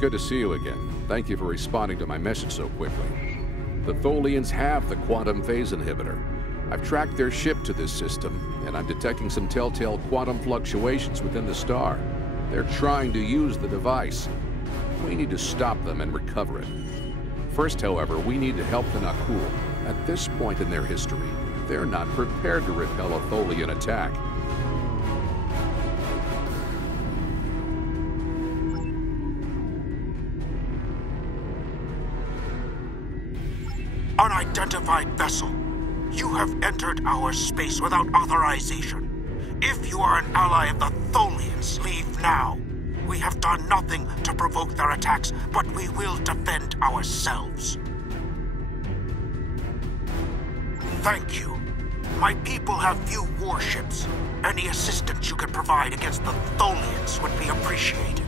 Good to see you again. Thank you for responding to my message so quickly. The Tholians have the quantum phase inhibitor. I've tracked their ship to this system, and I'm detecting some telltale quantum fluctuations within the star. They're trying to use the device. We need to stop them and recover it. First, however, we need to help the Nakul. At this point in their history, they're not prepared to repel a Tholian attack. Unidentified vessel. You have entered our space without authorization. If you are an ally of the Tholians, leave now. We have done nothing to provoke their attacks, but we will defend ourselves. Thank you. My people have few warships. Any assistance you can provide against the Tholians would be appreciated.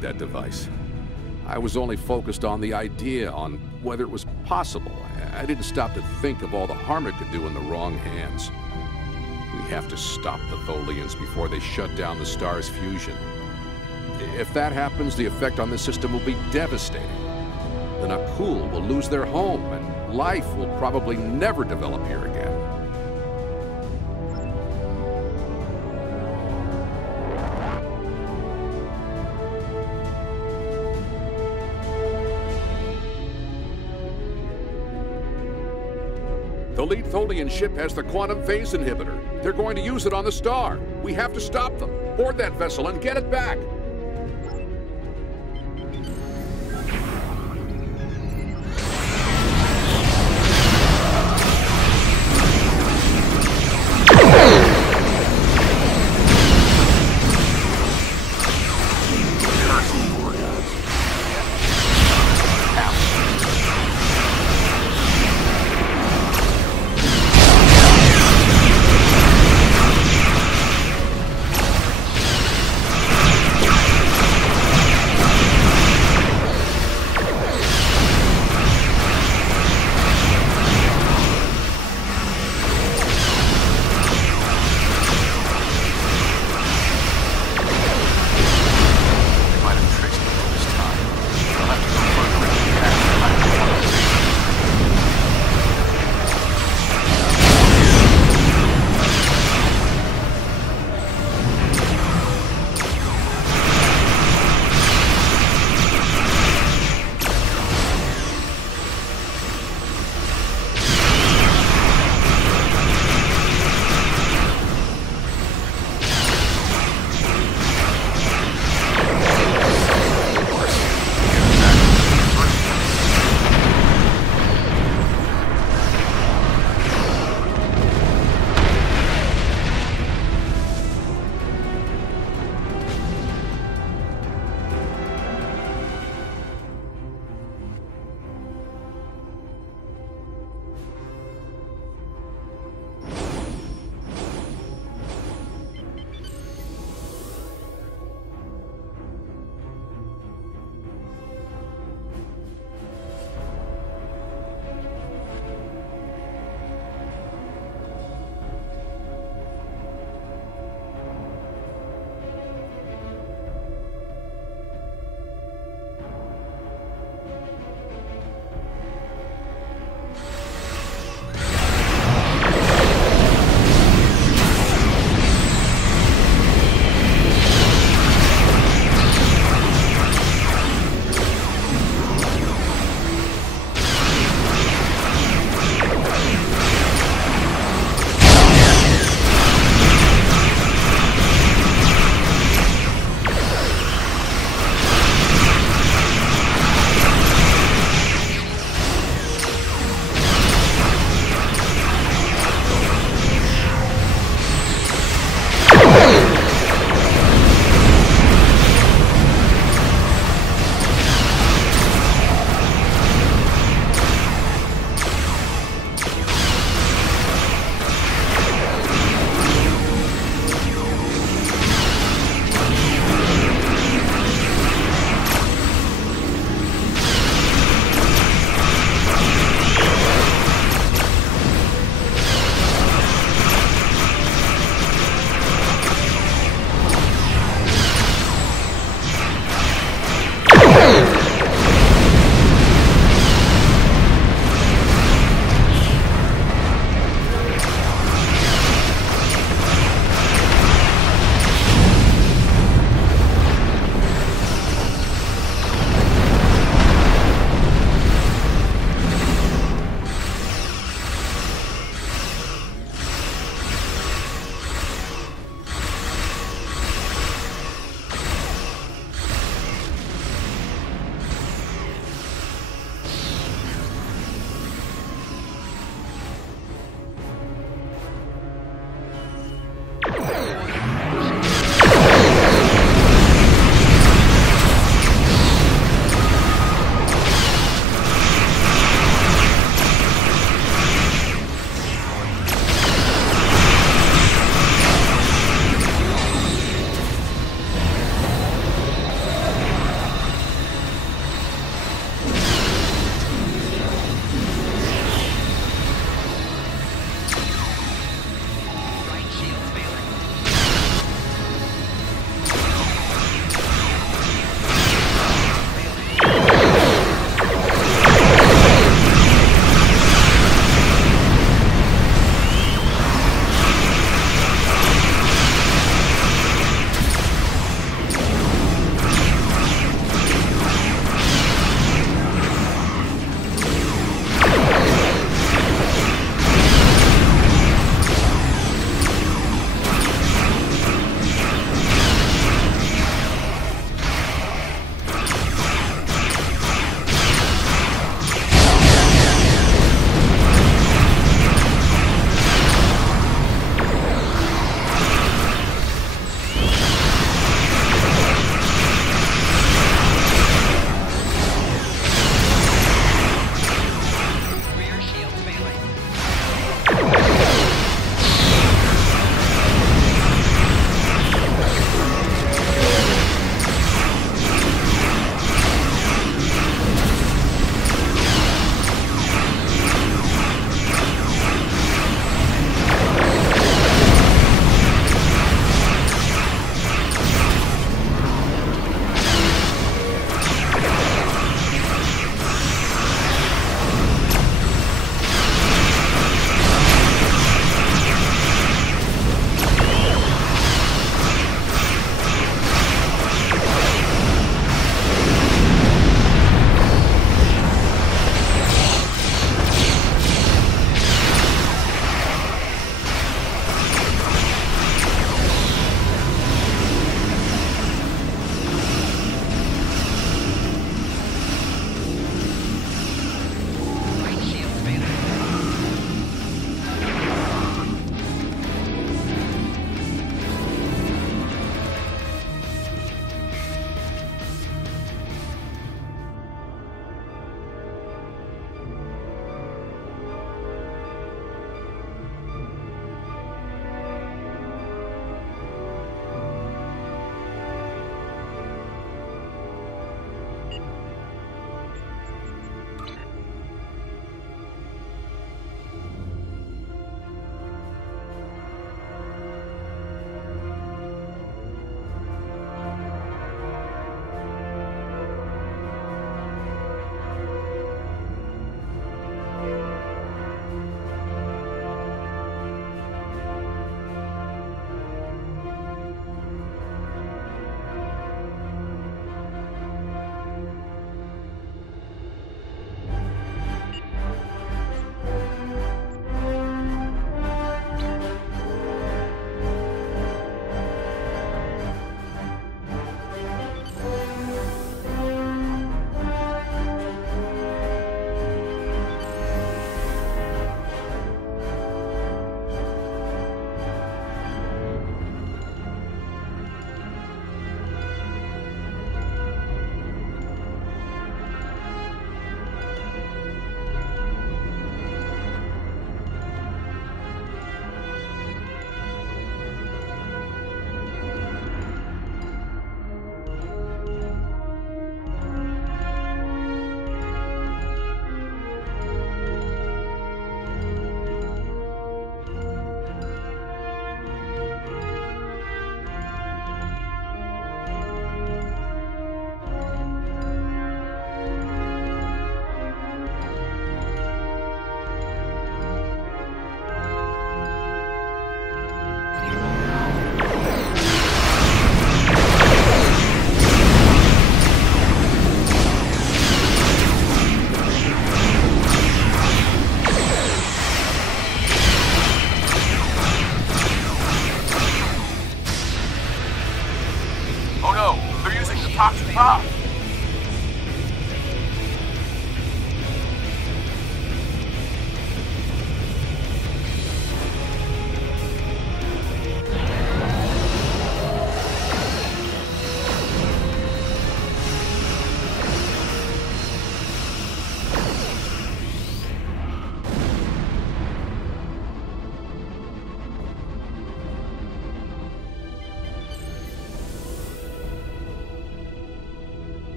That device. I was only focused on the idea, on whether it was possible. I didn't stop to think of all the harm it could do in the wrong hands. We have to stop the Tholians before they shut down the star's fusion. If that happens, the effect on this system will be devastating. The Nakul will lose their home, and life will probably never develop here again. The lead Tholian ship has the quantum phase inhibitor. They're going to use it on the star. We have to stop them. Board that vessel and get it back.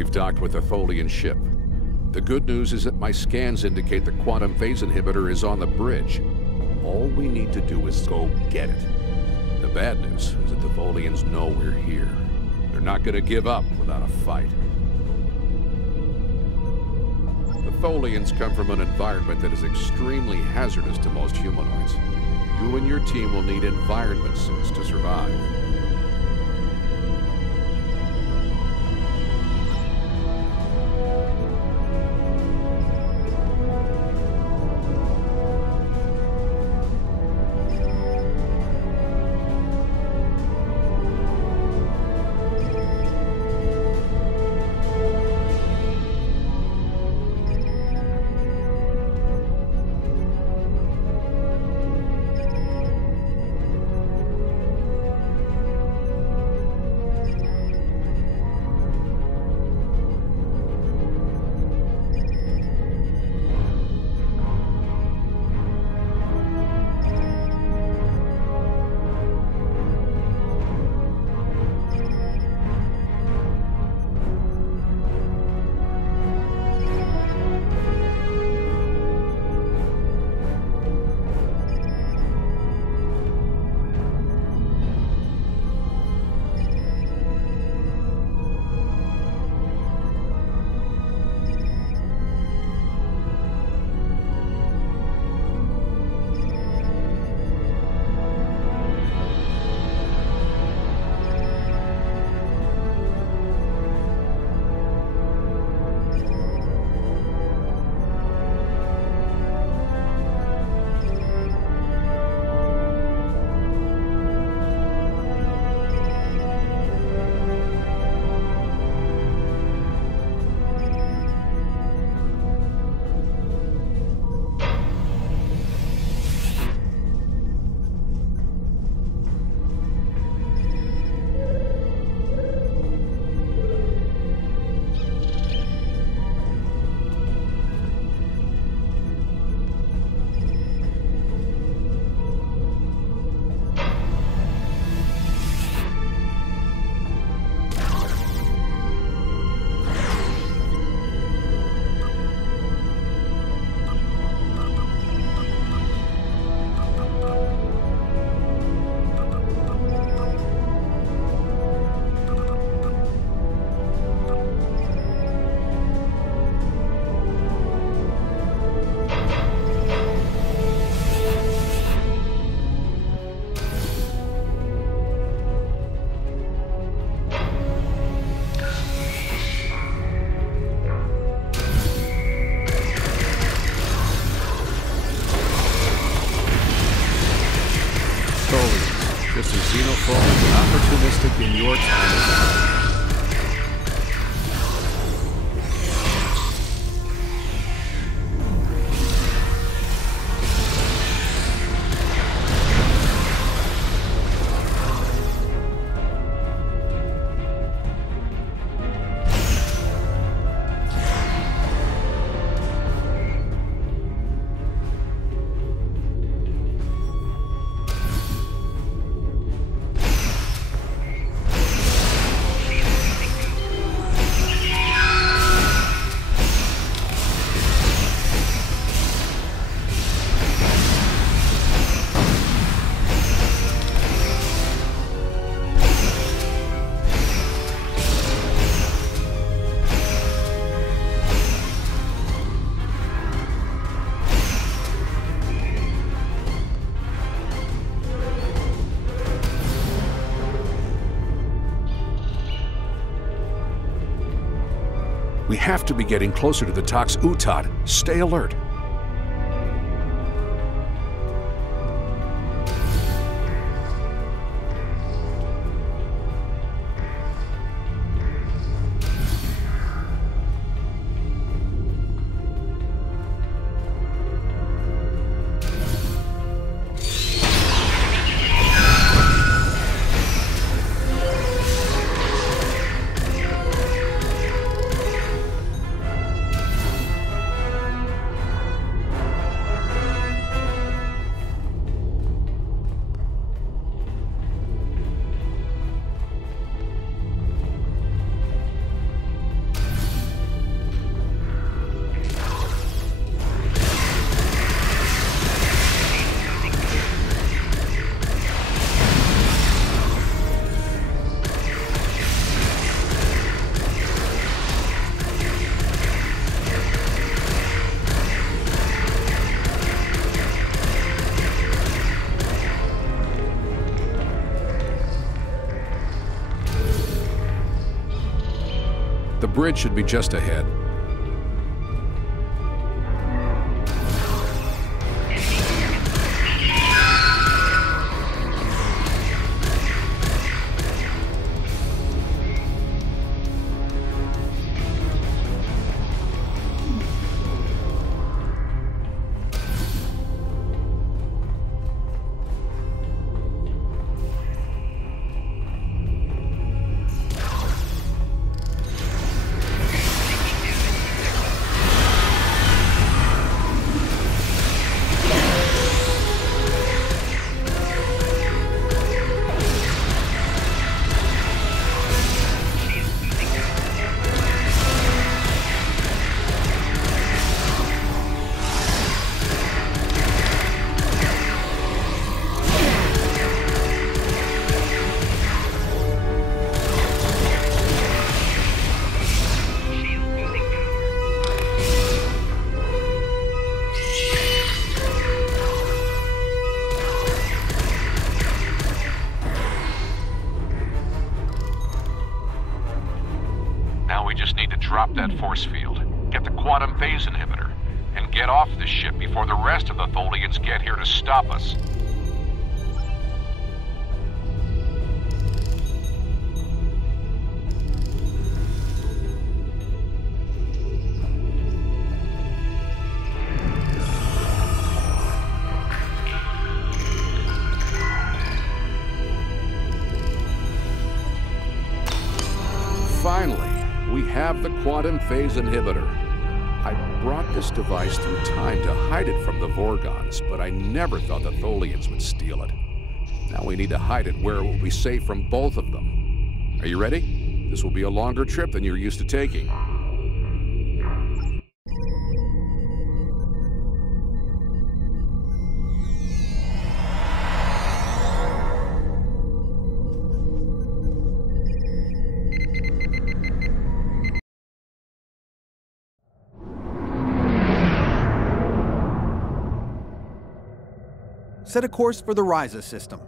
We've docked with the Tholian ship. The good news is that my scans indicate the quantum phase inhibitor is on the bridge. All we need to do is go get it. The bad news is that the Tholians know we're here. They're not going to give up without a fight. The Tholians come from an environment that is extremely hazardous to most humanoids. You and your team will need environment suits to survive. Just as xenophobic and opportunistic in your time as ours. We have to be getting closer to the Tox Utad. Stay alert. The bridge should be just ahead. Drop that force field, get the quantum phase inhibitor, and get off this ship before the rest of the Tholians get here to stop us. Finally, we have the quantum phase inhibitor. I brought this device through time to hide it from the Vorgons, but I never thought the Tholians would steal it. Now we need to hide it where it will be safe from both of them. Are you ready? This will be a longer trip than you're used to taking. Set a course for the Ryza system.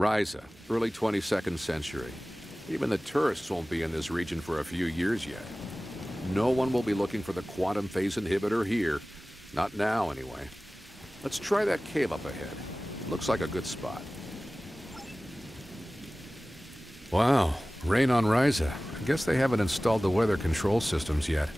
Ryza, early 22nd century. Even the tourists won't be in this region for a few years yet. No one will be looking for the quantum phase inhibitor here. Not now, anyway. Let's try that cave up ahead. It looks like a good spot. Wow, rain on Ryza. I guess they haven't installed the weather control systems yet.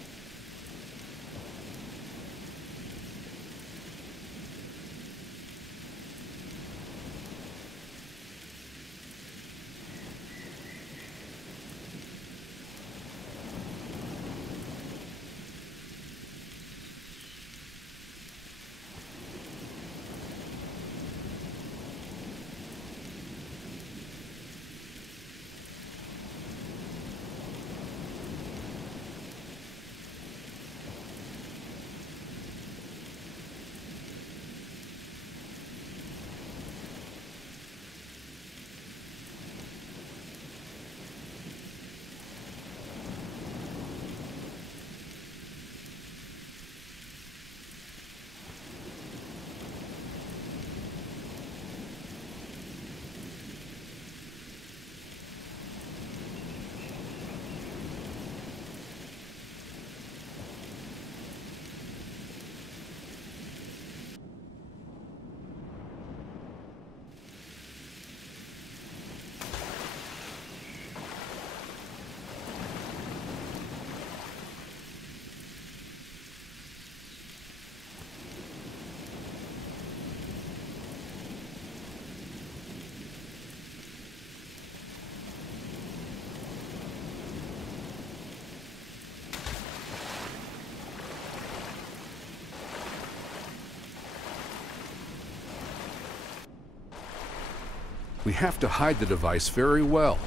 We have to hide the device very well.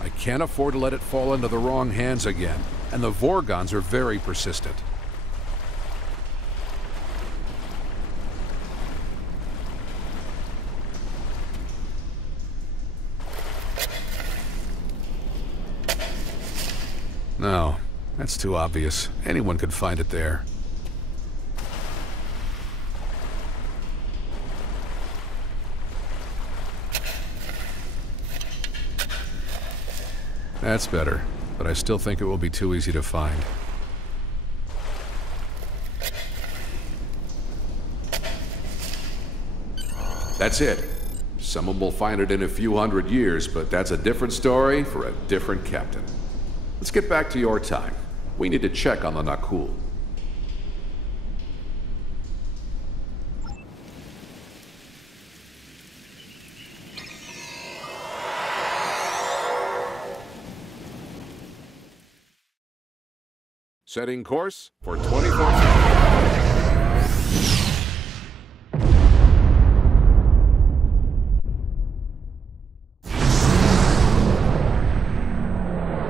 I can't afford to let it fall into the wrong hands again, and the Vorgons are very persistent. No, that's too obvious. Anyone could find it there. That's better, but I still think it will be too easy to find. That's it. Someone will find it in a few hundred years, but that's a different story for a different captain. Let's get back to your time. We need to check on the Nakul. Setting course for 24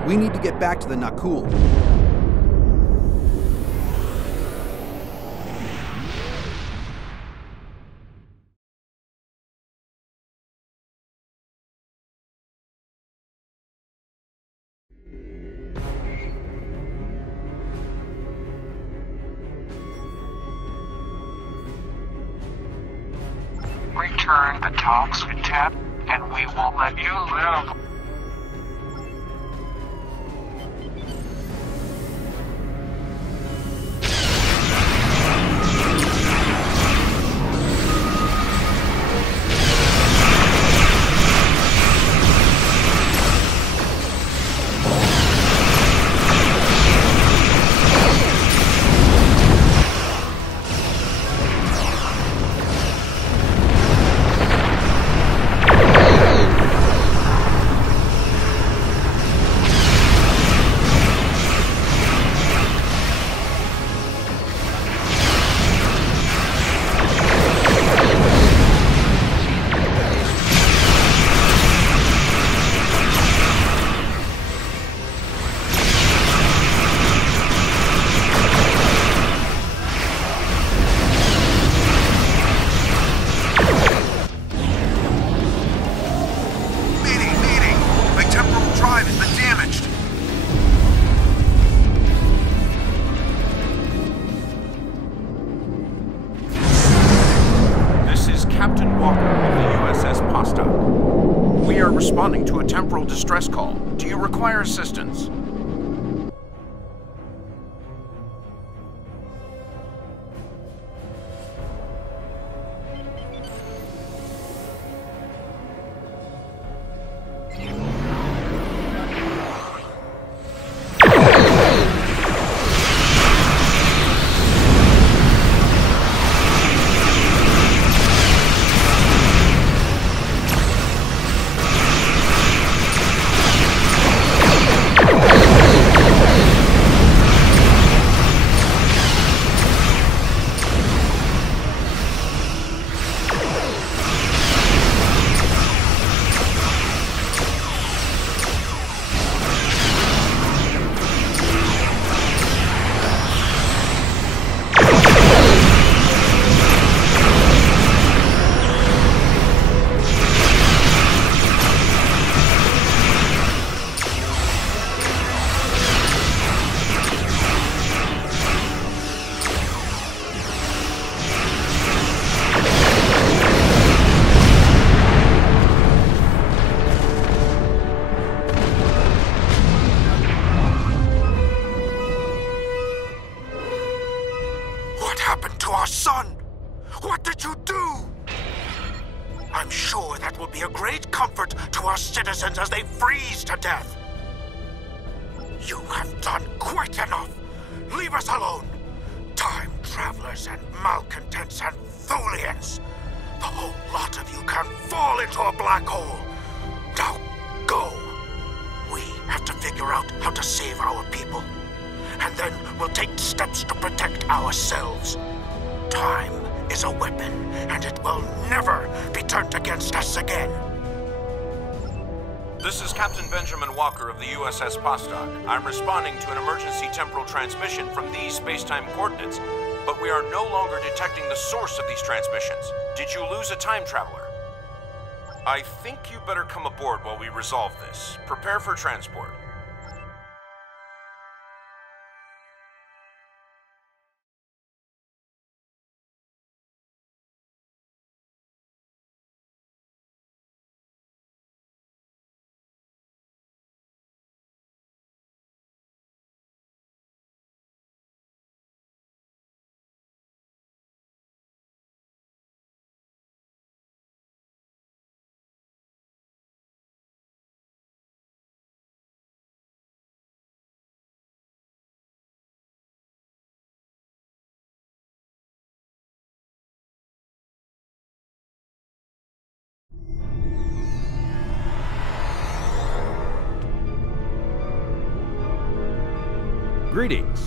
We need to get back to the Nakul. Return the talks with Ted, and we will let you live. Responding to a temporal distress call. Do you require assistance? Our son! What did you do? I'm sure that will be a great comfort to our citizens as they freeze to death. You have done quite enough. Leave us alone. Time travelers and malcontents and Thulians. The whole lot of you can fall into a black hole. Now, go. We have to figure out how to save our people. And then we'll take steps to protect ourselves. Time is a weapon, and it will never be turned against us again. This is Captain Benjamin Walker of the USS Postok. I'm responding to an emergency temporal transmission from these space-time coordinates, but we are no longer detecting the source of these transmissions. Did you lose a time traveler? I think you better come aboard while we resolve this. Prepare for transport. Greetings.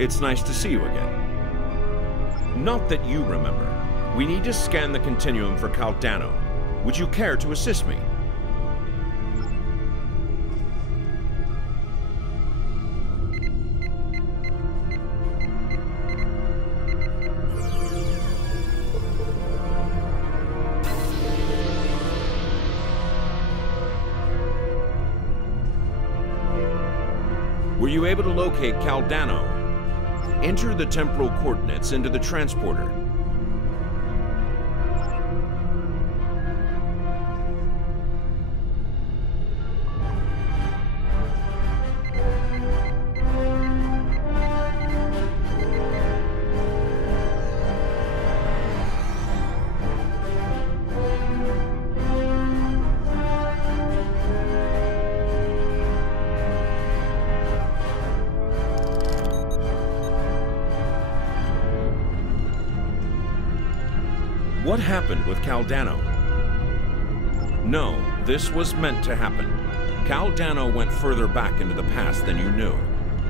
It's nice to see you again. Not that you remember. We need to scan the continuum for Caldano. Would you care to assist me? Were you able to locate Caldano? Enter the temporal coordinates into the transporter. What happened with Caldano? No, this was meant to happen. Caldano went further back into the past than you knew.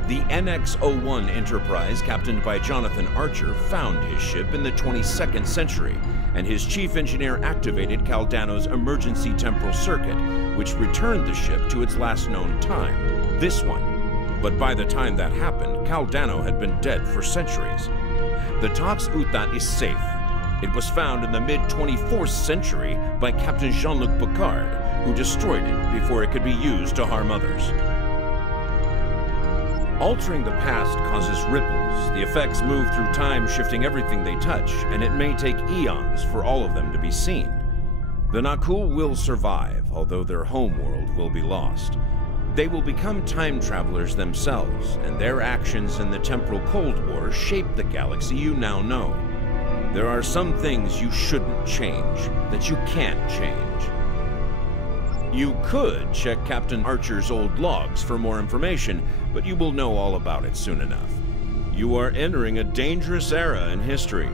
The NX-01 Enterprise, captained by Jonathan Archer, found his ship in the 22nd century, and his chief engineer activated Caldano's emergency temporal circuit, which returned the ship to its last known time, this one. But by the time that happened, Caldano had been dead for centuries. The Tox Utat is safe. It was found in the mid-24th century by Captain Jean-Luc Picard, who destroyed it before it could be used to harm others. Altering the past causes ripples. The effects move through time, shifting everything they touch, and it may take eons for all of them to be seen. The Nakul will survive, although their homeworld will be lost. They will become time travelers themselves, and their actions in the temporal Cold War shape the galaxy you now know. There are some things you shouldn't change, that you can't change. You could check Captain Archer's old logs for more information, but you will know all about it soon enough. You are entering a dangerous era in history.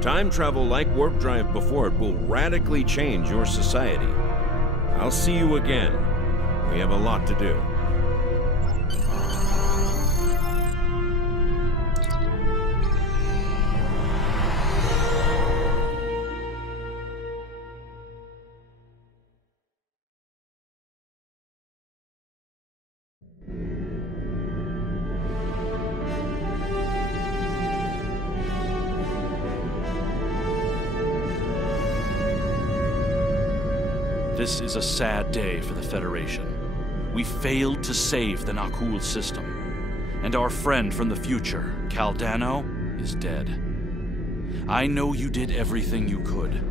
Time travel, like warp drive before it, will radically change your society. I'll see you again. We have a lot to do. This is a sad day for the Federation. We failed to save the Nakul system, and our friend from the future, Caldano, is dead. I know you did everything you could.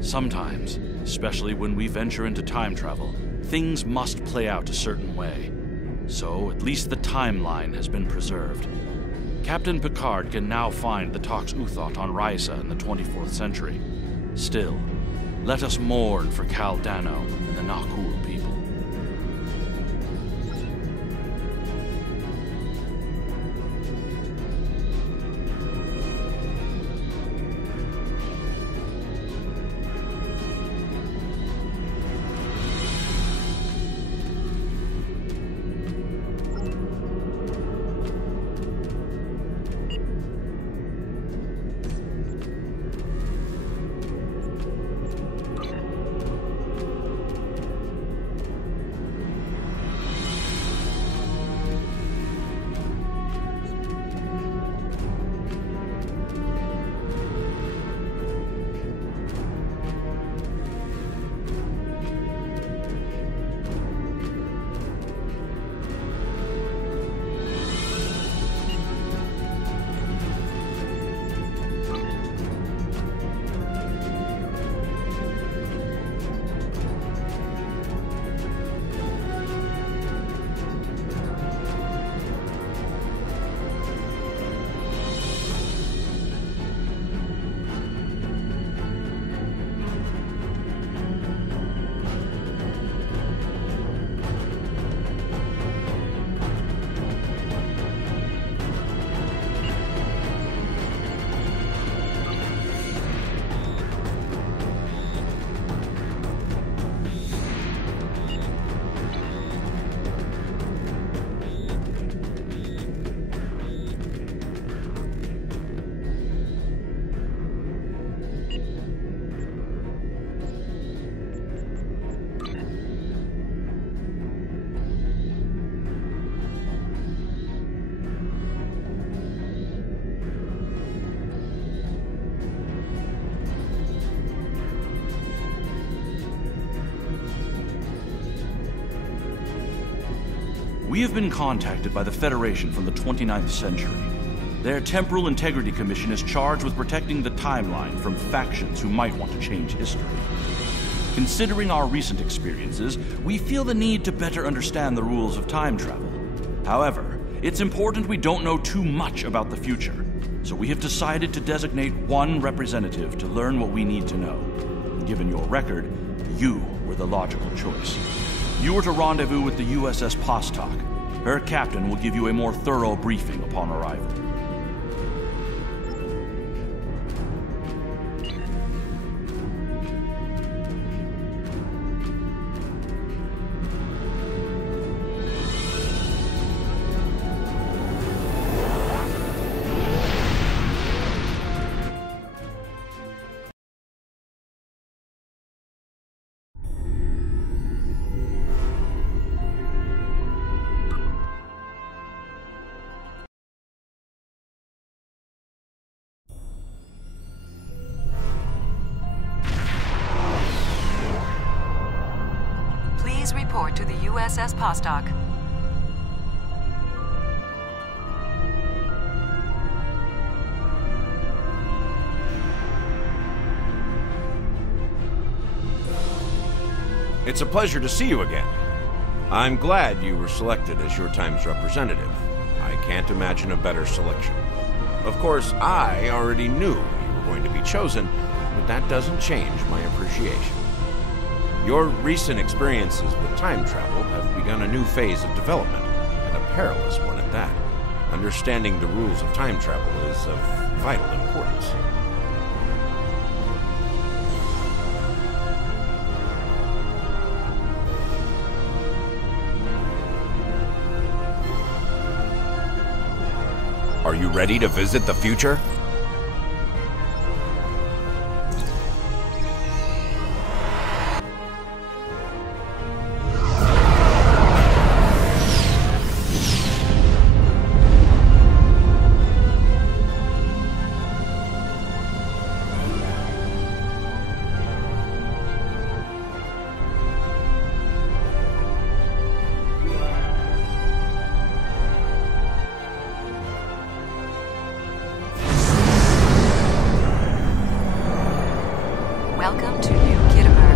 Sometimes, especially when we venture into time travel, things must play out a certain way. So, at least the timeline has been preserved. Captain Picard can now find the Tox Uthot on Risa in the 24th century. Still, let us mourn for Caldano and the Nakul people. We have been contacted by the Federation from the 29th century. Their Temporal Integrity Commission is charged with protecting the timeline from factions who might want to change history. Considering our recent experiences, we feel the need to better understand the rules of time travel. However, it's important we don't know too much about the future, so we have decided to designate one representative to learn what we need to know. Given your record, you were the logical choice. You are to rendezvous with the USS Postok. Her captain will give you a more thorough briefing upon arrival. Please report to the USS Postok. It's a pleasure to see you again. I'm glad you were selected as your time's representative. I can't imagine a better selection. Of course, I already knew you were going to be chosen, but that doesn't change my appreciation. Your recent experiences with time travel have begun a new phase of development, and a perilous one at that. Understanding the rules of time travel is of vital importance. Are you ready to visit the future? Welcome to New Kittimer.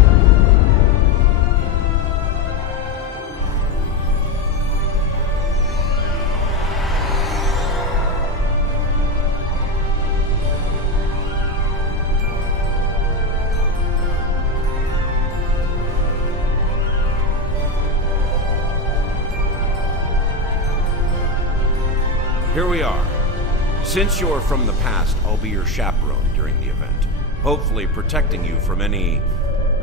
Here we are. Since you're from the past, I'll be your chaperone during the event, hopefully protecting you from any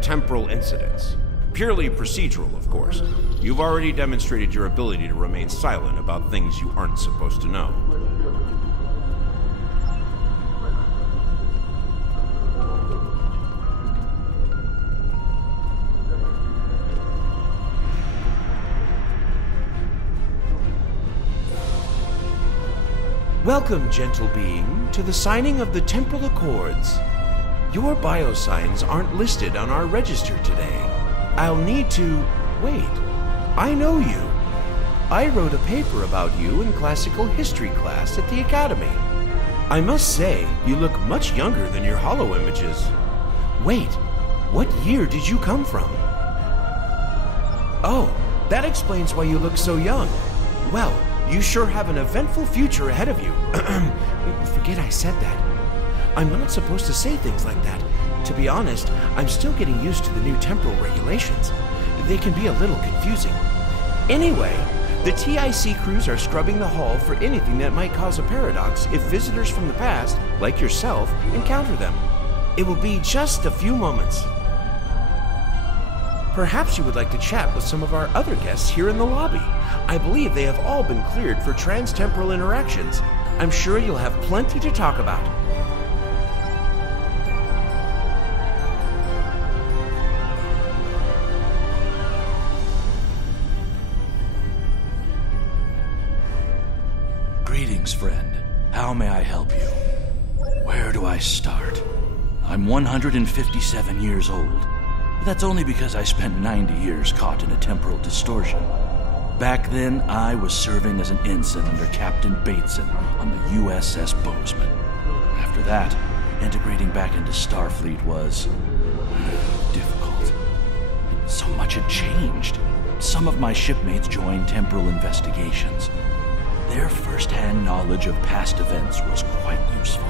temporal incidents. Purely procedural, of course. You've already demonstrated your ability to remain silent about things you aren't supposed to know. Welcome, gentle being, to the signing of the Temporal Accords. Your biosigns aren't listed on our register today. I'll need to... Wait, I know you. I wrote a paper about you in classical history class at the Academy. I must say, you look much younger than your holo images. Wait, what year did you come from? Oh, that explains why you look so young. Well, you sure have an eventful future ahead of you. Forget I said that. I'm not supposed to say things like that. To be honest, I'm still getting used to the new temporal regulations. They can be a little confusing. Anyway, the TIC crews are scrubbing the hall for anything that might cause a paradox if visitors from the past, like yourself, encounter them. It will be just a few moments. Perhaps you would like to chat with some of our other guests here in the lobby. I believe they have all been cleared for trans-temporal interactions. I'm sure you'll have plenty to talk about. Greetings, friend. How may I help you? Where do I start? I'm 157 years old. But that's only because I spent 90 years caught in a temporal distortion. Back then, I was serving as an ensign under Captain Bateson on the USS Bozeman. After that, integrating back into Starfleet was difficult. So much had changed. Some of my shipmates joined temporal investigations. Their first-hand knowledge of past events was quite useful.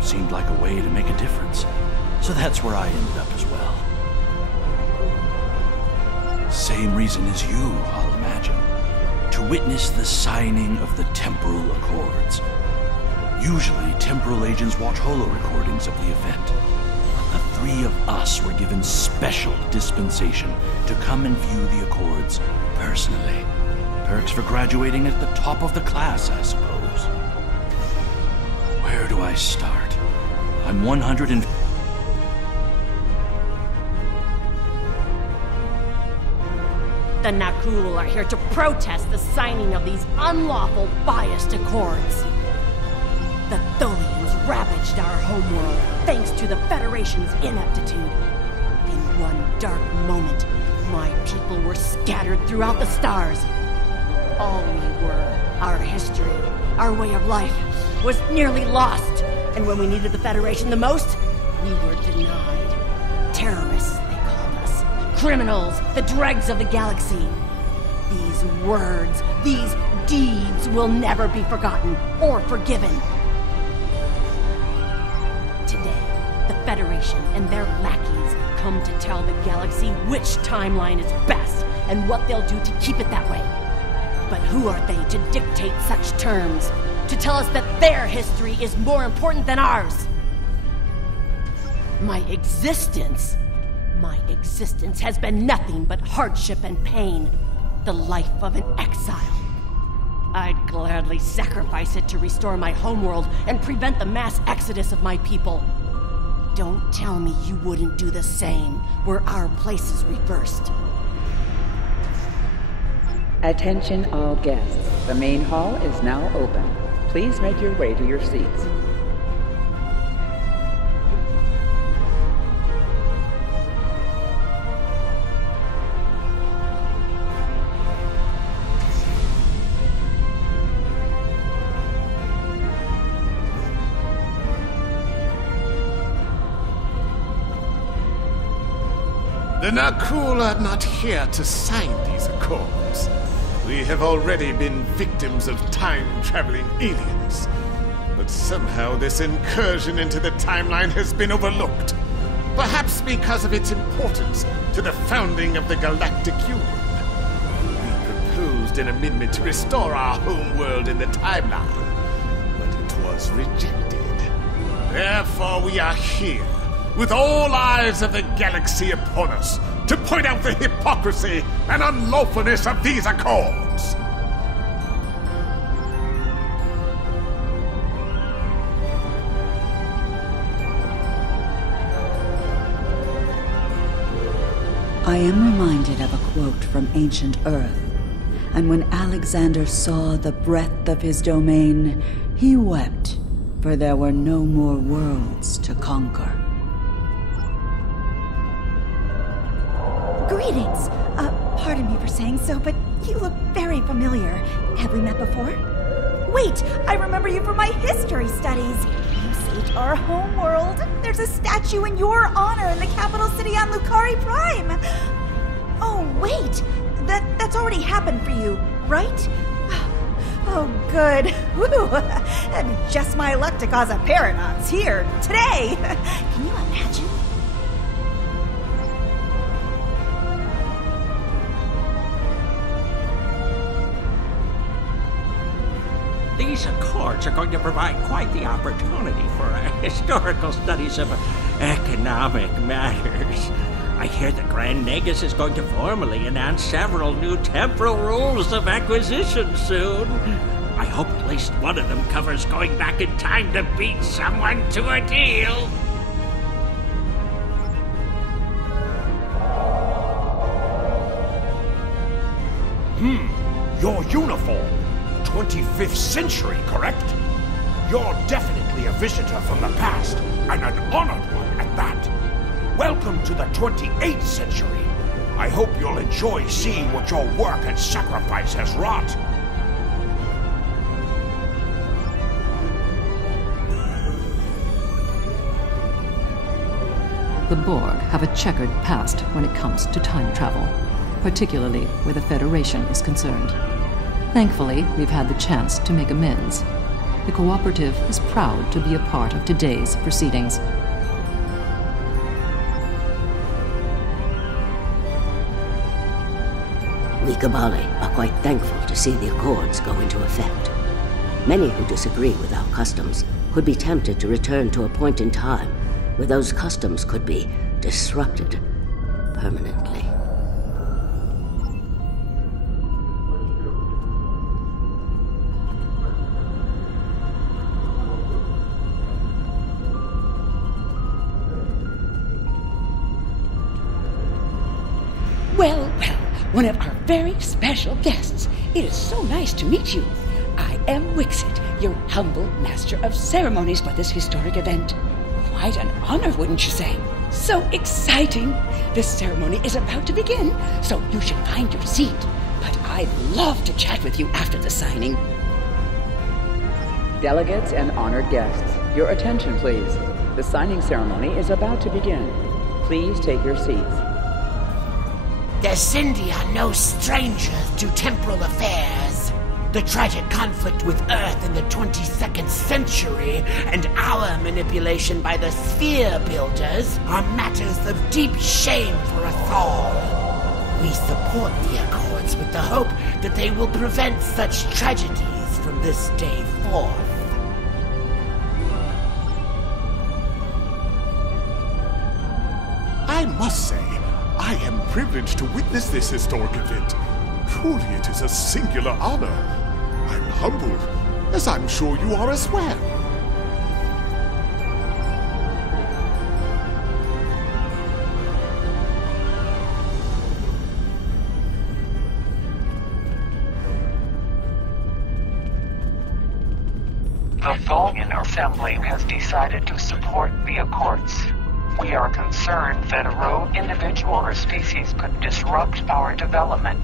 Seemed like a way to make a difference. So that's where I ended up as well. Same reason as you, I'll imagine. To witness the signing of the Temporal Accords. Usually, temporal agents watch holo-recordings of the event. But the three of us were given special dispensation to come and view the Accords personally. Perks for graduating at the top of the class, I suppose. Where do I start? I'm 100 The Nakul are here to protest the signing of these unlawful, biased accords. The Tholians ravaged our homeworld thanks to the Federation's ineptitude. In one dark moment, my people were scattered throughout the stars. All we were, our history, our way of life, was nearly lost. And when we needed the Federation the most, we were denied. Terrorists, they called us. Criminals, the dregs of the galaxy. These words, these deeds will never be forgotten or forgiven. Today, the Federation and their lackeys come to tell the galaxy which timeline is best and what they'll do to keep it that way. But who are they to dictate such terms? To tell us that their history is more important than ours? My existence has been nothing but hardship and pain. The life of an exile. I'd gladly sacrifice it to restore my homeworld and prevent the mass exodus of my people. Don't tell me you wouldn't do the same, were our places reversed. Attention all guests. The main hall is now open. Please make your way to your seats. The Nakul are not here to sign these accords. We have already been victims of time-traveling aliens. But somehow this incursion into the timeline has been overlooked. Perhaps because of its importance to the founding of the Galactic Union. We proposed an amendment to restore our homeworld in the timeline, but it was rejected. Therefore we are here, with all eyes of the galaxy upon us, to point out the hypocrisy and unlawfulness of these accords. I am reminded of a quote from ancient Earth. And when Alexander saw the breadth of his domain, he wept, for there were no more worlds to conquer. Greetings! Pardon me for saying so, but you look very familiar. Have we met before? Wait! I remember you from my history studies! You saved our homeworld! There's a statue in your honor in the capital city on Lucari Prime! Oh, wait! That's already happened for you, right? Oh, good. Woo! Just my luck to cause a paradox here, today! Can you imagine? These accords are going to provide quite the opportunity for historical studies of economic matters. I hear the Grand Nagus is going to formally announce several new temporal rules of acquisition soon. I hope at least one of them covers going back in time to beat someone to a deal. Your uniform. 25th century, correct? You're definitely a visitor from the past, and an honored one at that. Welcome to the 28th century. I hope you'll enjoy seeing what your work and sacrifice has wrought. The Borg have a checkered past when it comes to time travel, particularly where the Federation is concerned. Thankfully, we've had the chance to make amends. The Cooperative is proud to be a part of today's proceedings. We Kabali are quite thankful to see the Accords go into effect. Many who disagree with our customs could be tempted to return to a point in time where those customs could be disrupted permanently. Well, one of our very special guests. It is so nice to meet you. I am Wixit, your humble master of ceremonies for this historic event. Quite an honor, wouldn't you say? So exciting! This ceremony is about to begin, so you should find your seat. But I'd love to chat with you after the signing. Delegates and honored guests, your attention please. The signing ceremony is about to begin. Please take your seats. The Sindhi are no strangers to temporal affairs. The tragic conflict with Earth in the 22nd century and our manipulation by the Sphere Builders are matters of deep shame for us all. We support the Accords with the hope that they will prevent such tragedies from this day forth. I must say, I am privileged to witness this historic event. Truly, it is a singular honor. I'm humbled, as I'm sure you are as well. The Tholian Assembly has decided to support the Accords. We are concerned that a rogue individual or species could disrupt our development.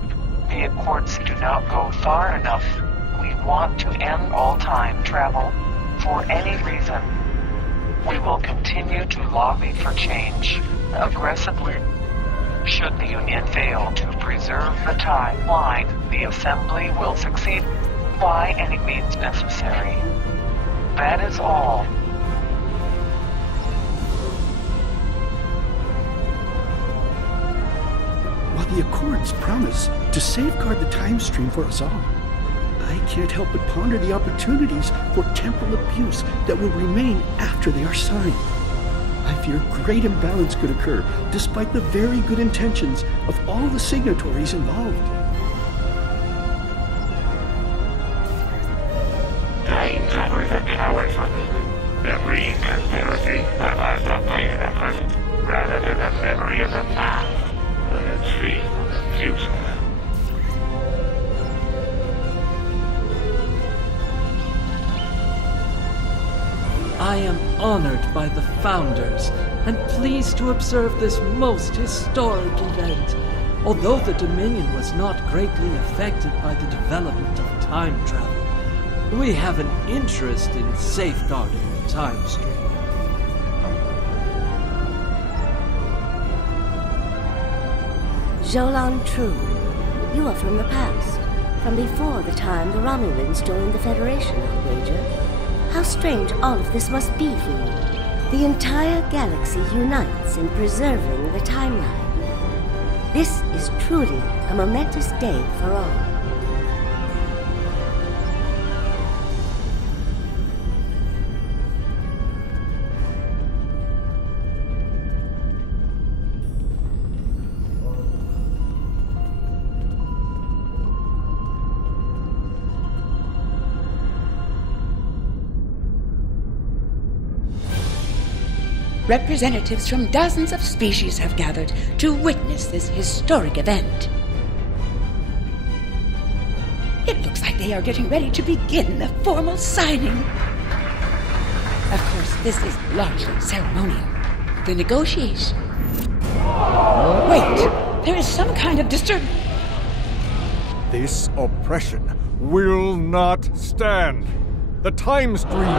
The Accords do not go far enough. We want to end all time travel for any reason. We will continue to lobby for change aggressively. Should the Union fail to preserve the timeline, the Assembly will succeed by any means necessary. That is all. While the Accords promise to safeguard the time stream for us all, I can't help but ponder the opportunities for temporal abuse that will remain after they are signed. I fear great imbalance could occur, despite the very good intentions of all the signatories involved. Time travelers are cowards. The green conspiracy relies on my effort rather than the memory of the past. Let's see the future. I am honored by the Founders and pleased to observe this most historic event. Although the Dominion was not greatly affected by the development of time travel, we have an interest in safeguarding the time stream. Jolan True, you are from the past, from before the time the Romulans joined the Federation, I'll wager. How strange all of this must be for you. The entire galaxy unites in preserving the timeline. This is truly a momentous day for all. Representatives from dozens of species have gathered to witness this historic event. It looks like they are getting ready to begin the formal signing. Of course, this is largely ceremonial. The negotiation. Wait, There is some kind of This oppression will not stand. The time stream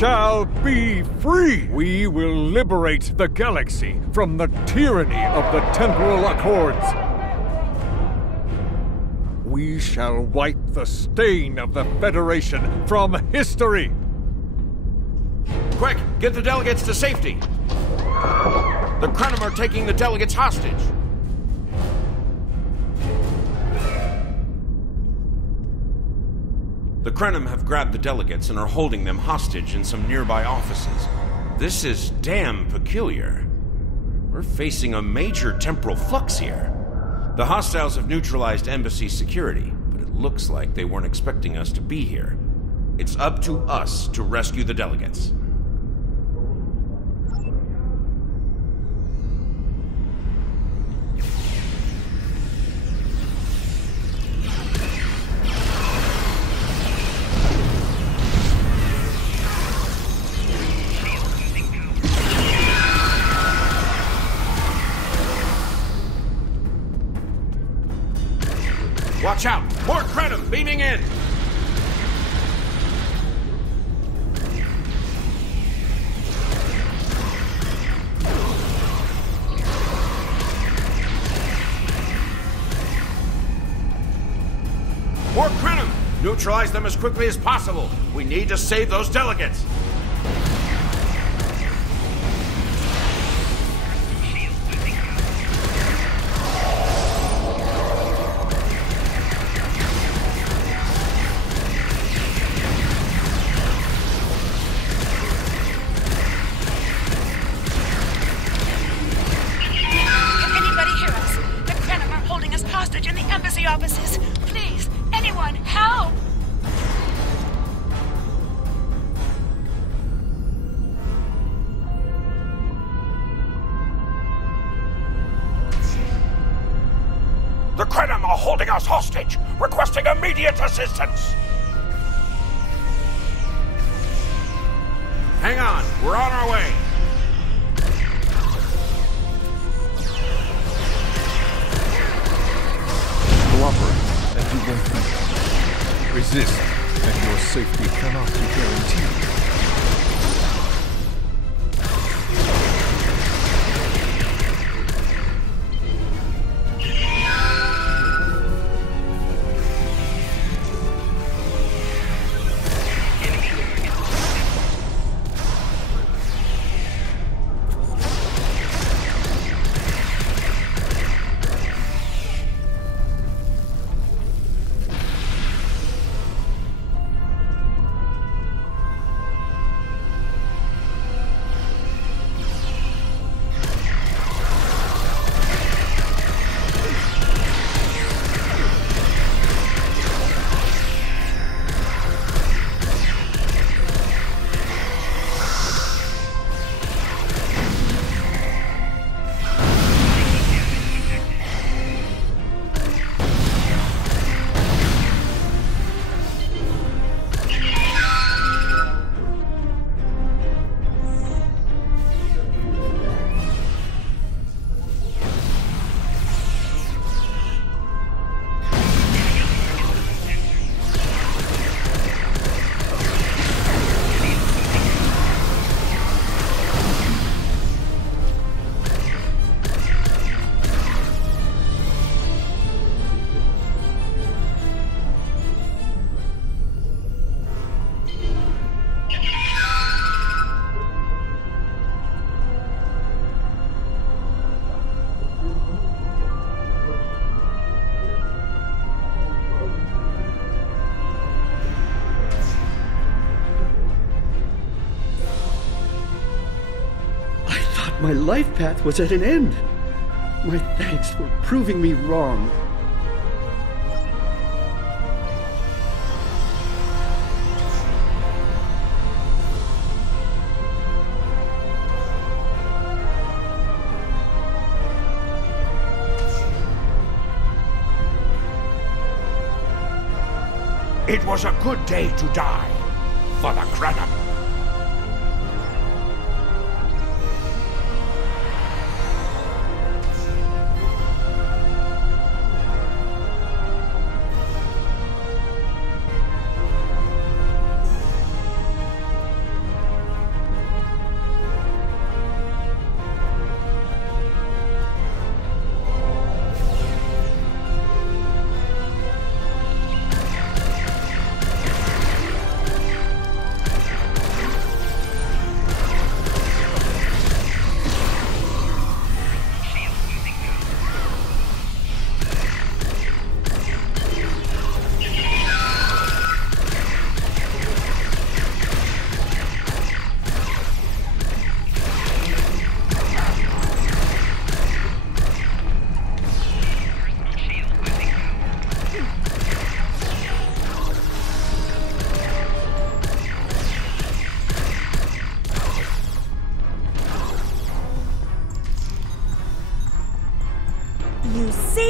shall be free. We will liberate the galaxy from the tyranny of the temporal accords. We shall wipe the stain of the Federation from history. Quick, get the delegates to safety. The Krenim are taking the delegates hostage. The Krenim have grabbed the delegates and are holding them hostage in some nearby offices. This is damn peculiar. We're facing a major temporal flux here. The hostiles have neutralized embassy security, but it looks like they weren't expecting us to be here. It's up to us to rescue the delegates. Watch out! More Krenim beaming in! More Krenim! Neutralize them as quickly as possible. We need to save those delegates. Offices. Please, anyone, help! The Krenim are holding us hostage, requesting immediate assistance. Hang on, we're on our way. Cooperate, and you won't be. Resist, and your safety cannot be guaranteed. My life path was at an end. My thanks for proving me wrong. It was a good day to die for the Krenim.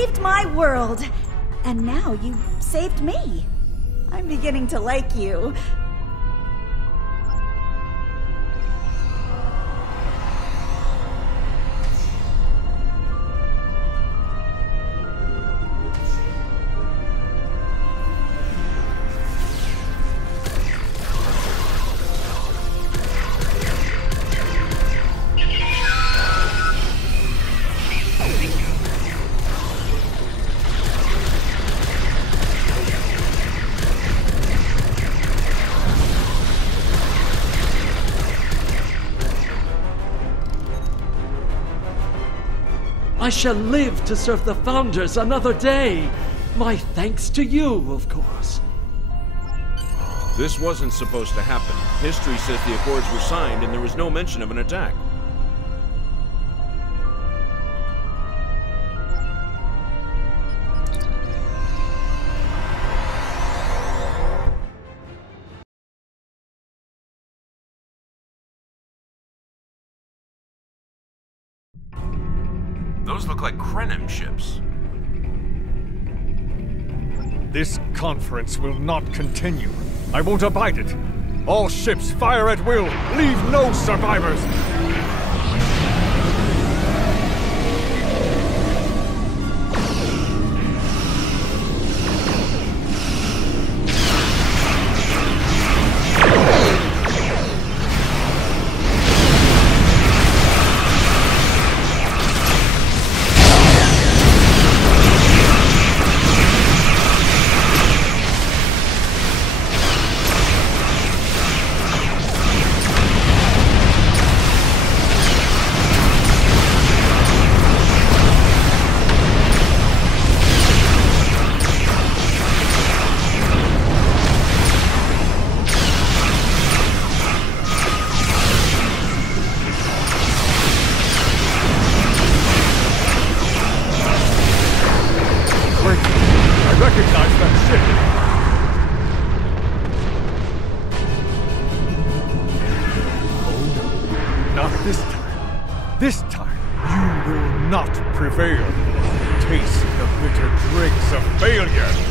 saved my world. And now you saved me. I'm beginning to like you. I shall live to serve the Founders another day. My thanks to you, of course. This wasn't supposed to happen. History says the Accords were signed and there was no mention of an attack. Those look like Krenim ships. This conference will not continue. I won't abide it. All ships fire at will. Leave no survivors. This time, you will not prevail. Taste the bitter dregs of failure.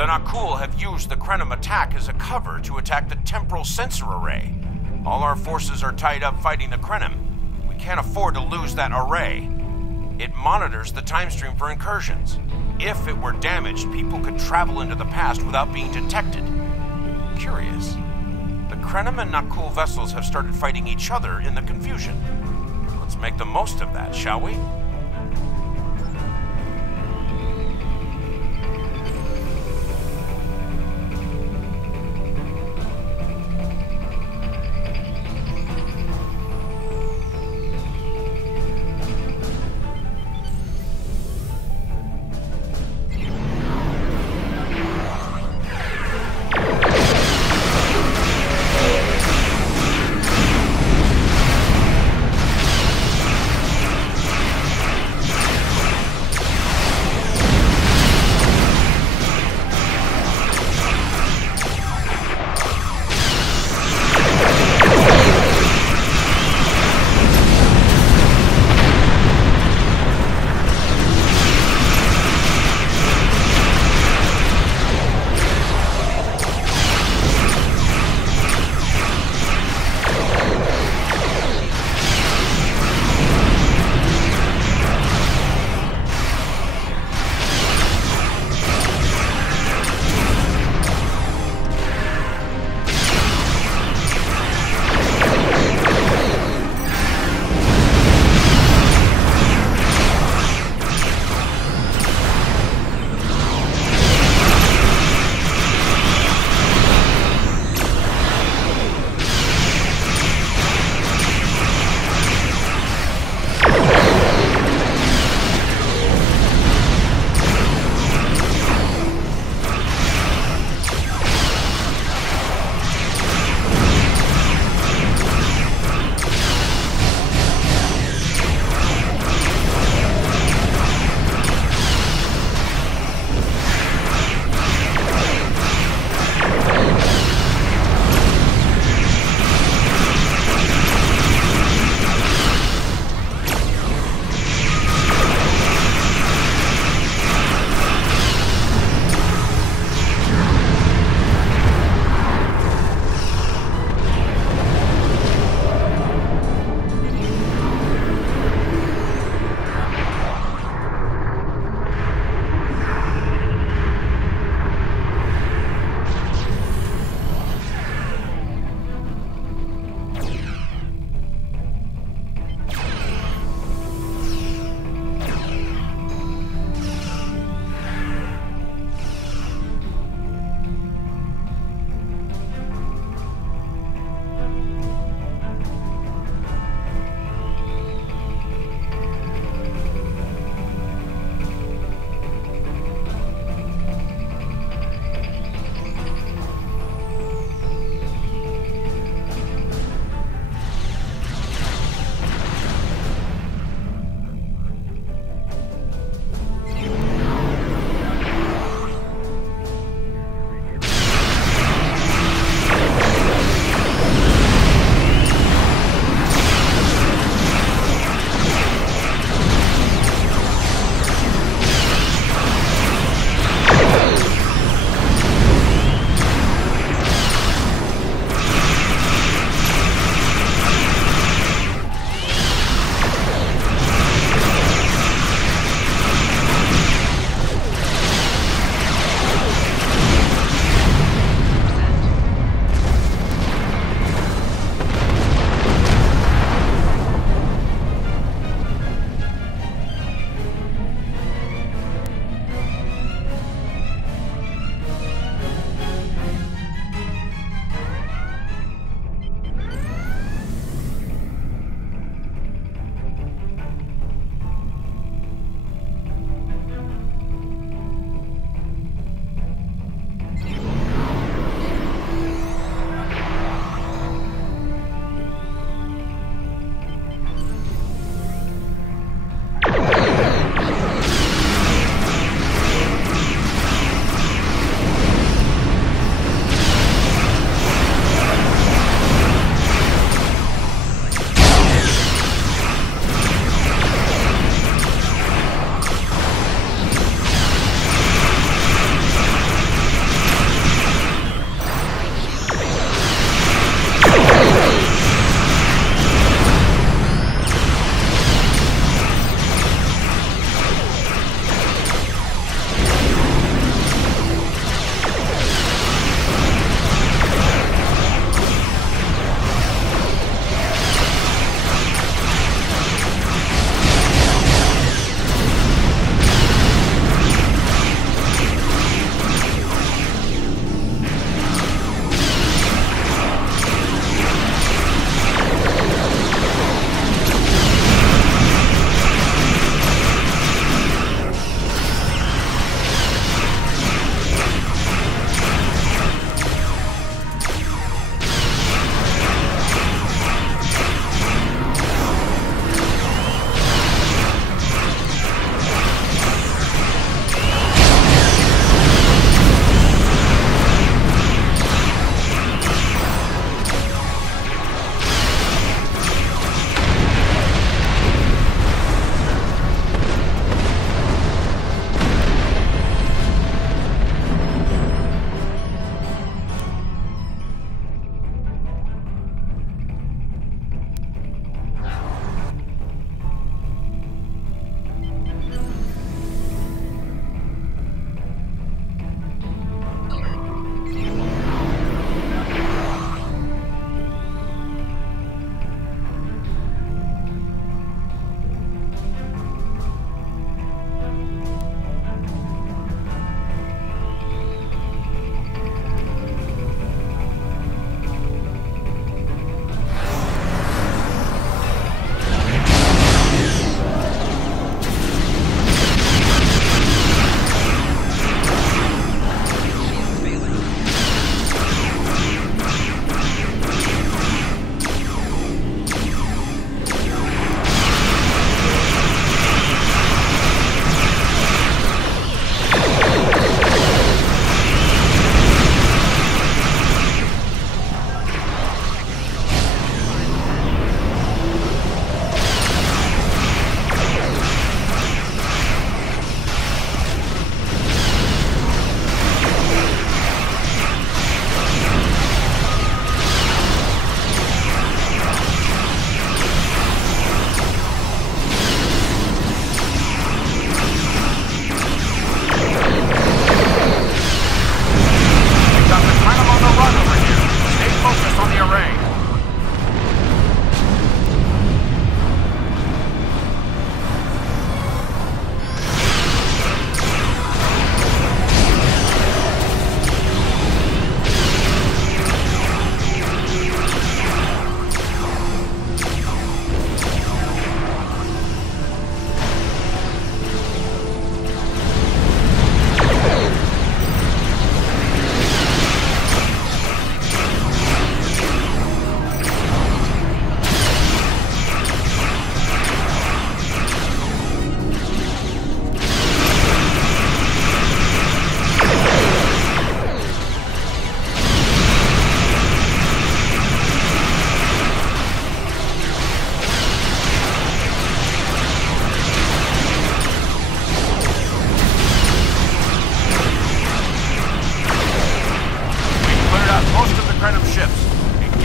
The Nakul have used the Krenim attack as a cover to attack the temporal sensor array. All our forces are tied up fighting the Krenim. We can't afford to lose that array. It monitors the time stream for incursions. If it were damaged, people could travel into the past without being detected. Curious. The Krenim and Nakul vessels have started fighting each other in the confusion. Let's make the most of that, shall we?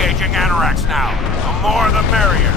Engaging Anorax now. The more the merrier.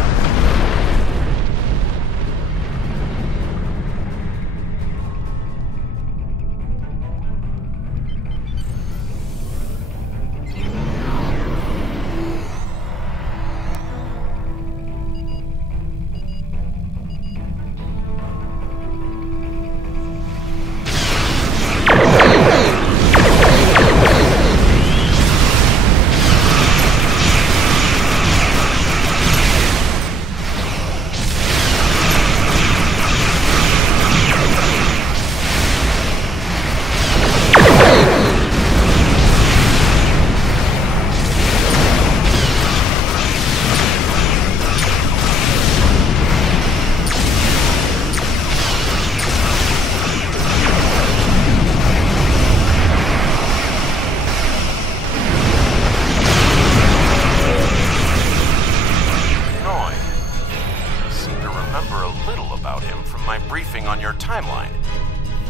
On your timeline.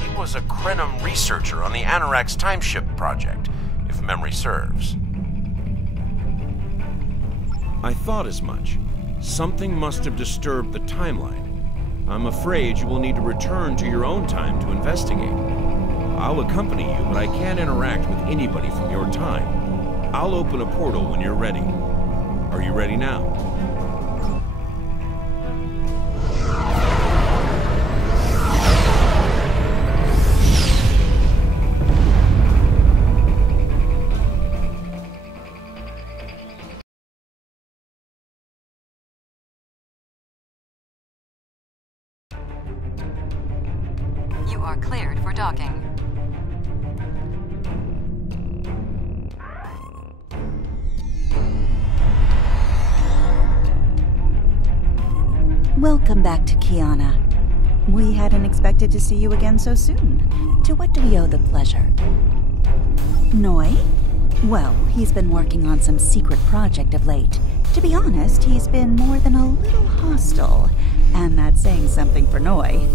He was a Krenim researcher on the Anorax timeship project, if memory serves. I thought as much. Something must have disturbed the timeline. I'm afraid you will need to return to your own time to investigate. I'll accompany you, but I can't interact with anybody from your time. I'll open a portal when you're ready. Are you ready now? You are cleared for docking. Welcome back to Kiana. We hadn't expected to see you again so soon. To what do we owe the pleasure? Noi? Well, he's been working on some secret project of late. To be honest, he's been more than a little hostile. And that's saying something for Noi.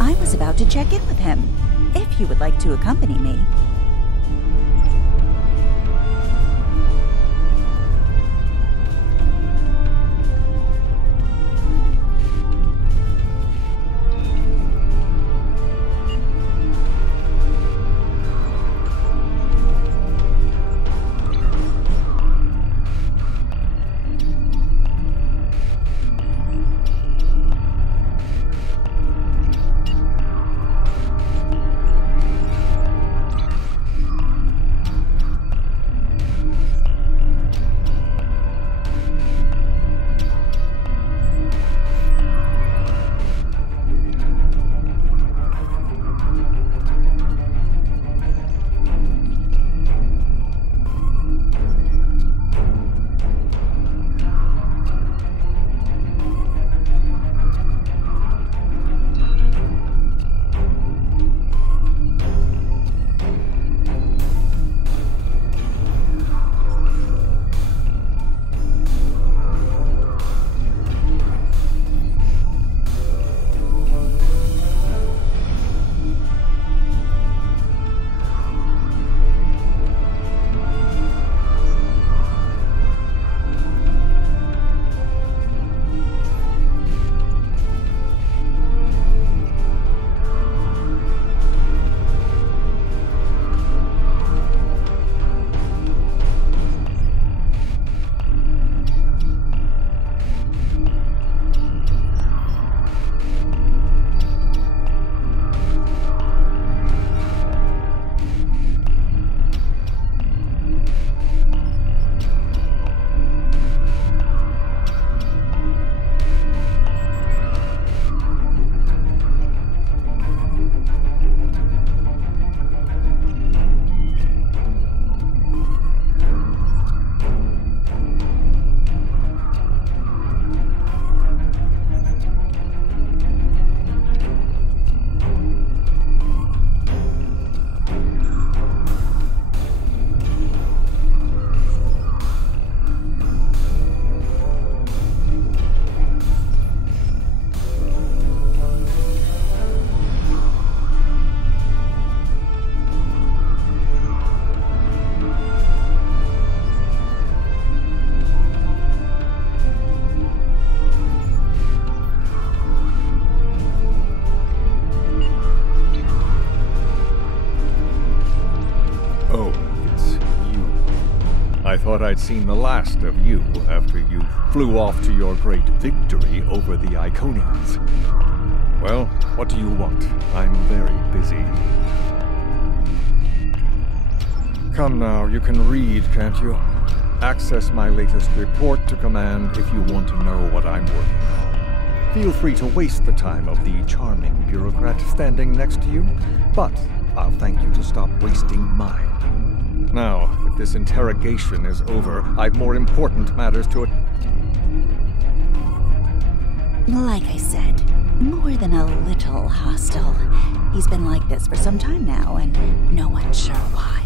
I was about to check in with him, if you would like to accompany me. I thought I'd seen the last of you after you flew off to your great victory over the Iconians. Well, what do you want? I'm very busy. Come now, you can read, can't you? Access my latest report to command if you want to know what I'm working on. Feel free to waste the time of the charming bureaucrat standing next to you, but I'll thank you to stop wasting mine. Now, if this interrogation is over, I've more important matters to Like I said, more than a little hostile. He's been like this for some time now, and no one's sure why.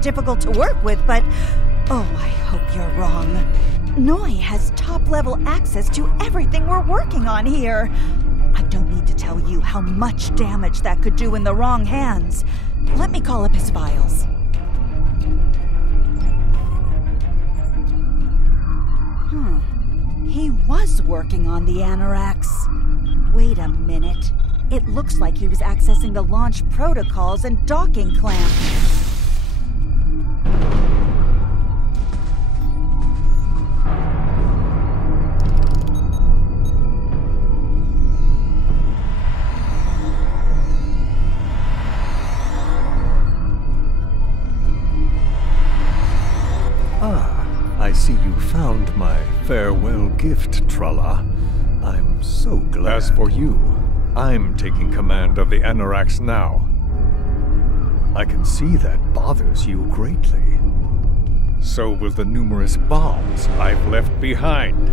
Difficult to work with, but oh, I hope you're wrong. Noi has top-level access to everything we're working on here. I don't need to tell you how much damage that could do in the wrong hands. Let me call up his files. He was working on the Anoraks. Wait a minute. It looks like he was accessing the launch protocols and docking clamps. I see you found my farewell gift, Tralla. I'm so glad. As for you, I'm taking command of the Anoraks now. I can see that bothers you greatly. So will the numerous bombs I've left behind.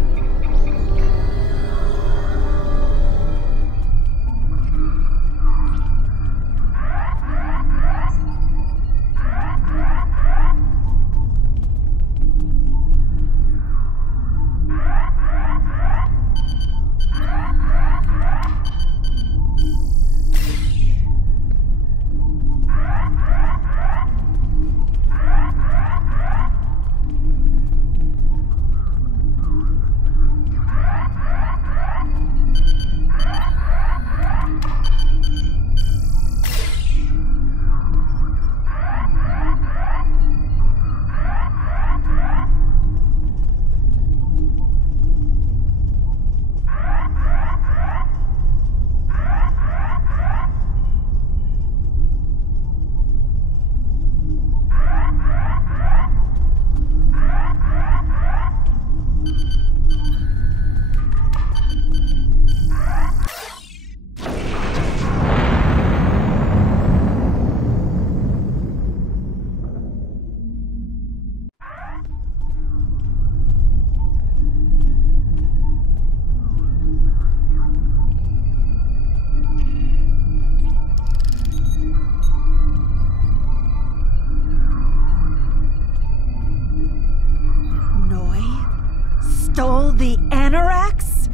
Stole the Anoraks?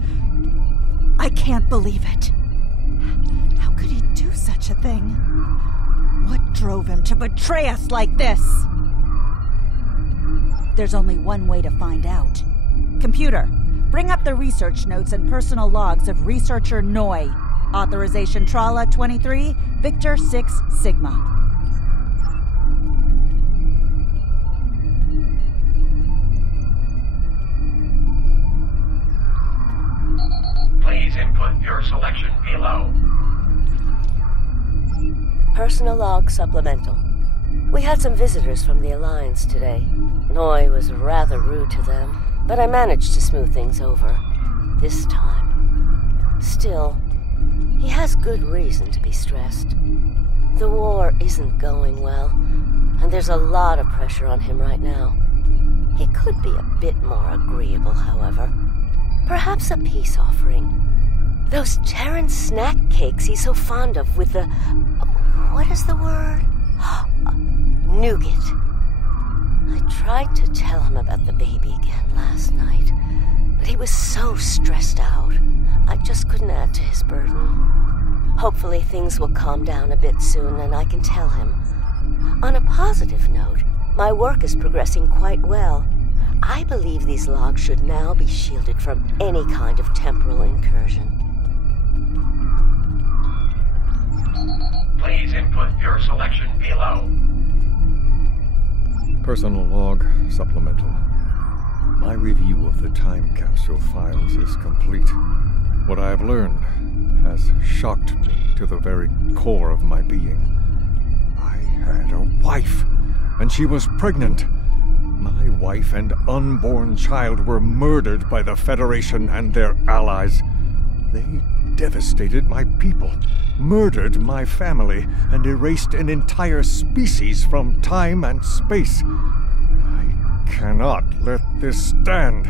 I can't believe it. How could he do such a thing? What drove him to betray us like this? There's only one way to find out. Computer, bring up the research notes and personal logs of researcher Noi. Authorization Tralla 23, Victor 6 Sigma. Please input your selection below. Personal log supplemental. We had some visitors from the Alliance today. Noi was rather rude to them, but I managed to smooth things over. This time. Still, he has good reason to be stressed. The war isn't going well, and there's a lot of pressure on him right now. He could be a bit more agreeable, however. Perhaps a peace offering. Those Terran snack cakes he's so fond of with the... what is the word? Nougat. I tried to tell him about the baby again last night, but he was so stressed out. I just couldn't add to his burden. Hopefully things will calm down a bit soon and I can tell him. On a positive note, my work is progressing quite well. I believe these logs should now be shielded from any kind of temporal incursion. Please input your selection below. Personal log supplemental. My review of the time capsule files is complete. What I have learned has shocked me to the very core of my being. I had a wife, and she was pregnant. My wife and unborn child were murdered by the Federation and their allies. They devastated my people, murdered my family, and erased an entire species from time and space. I cannot let this stand.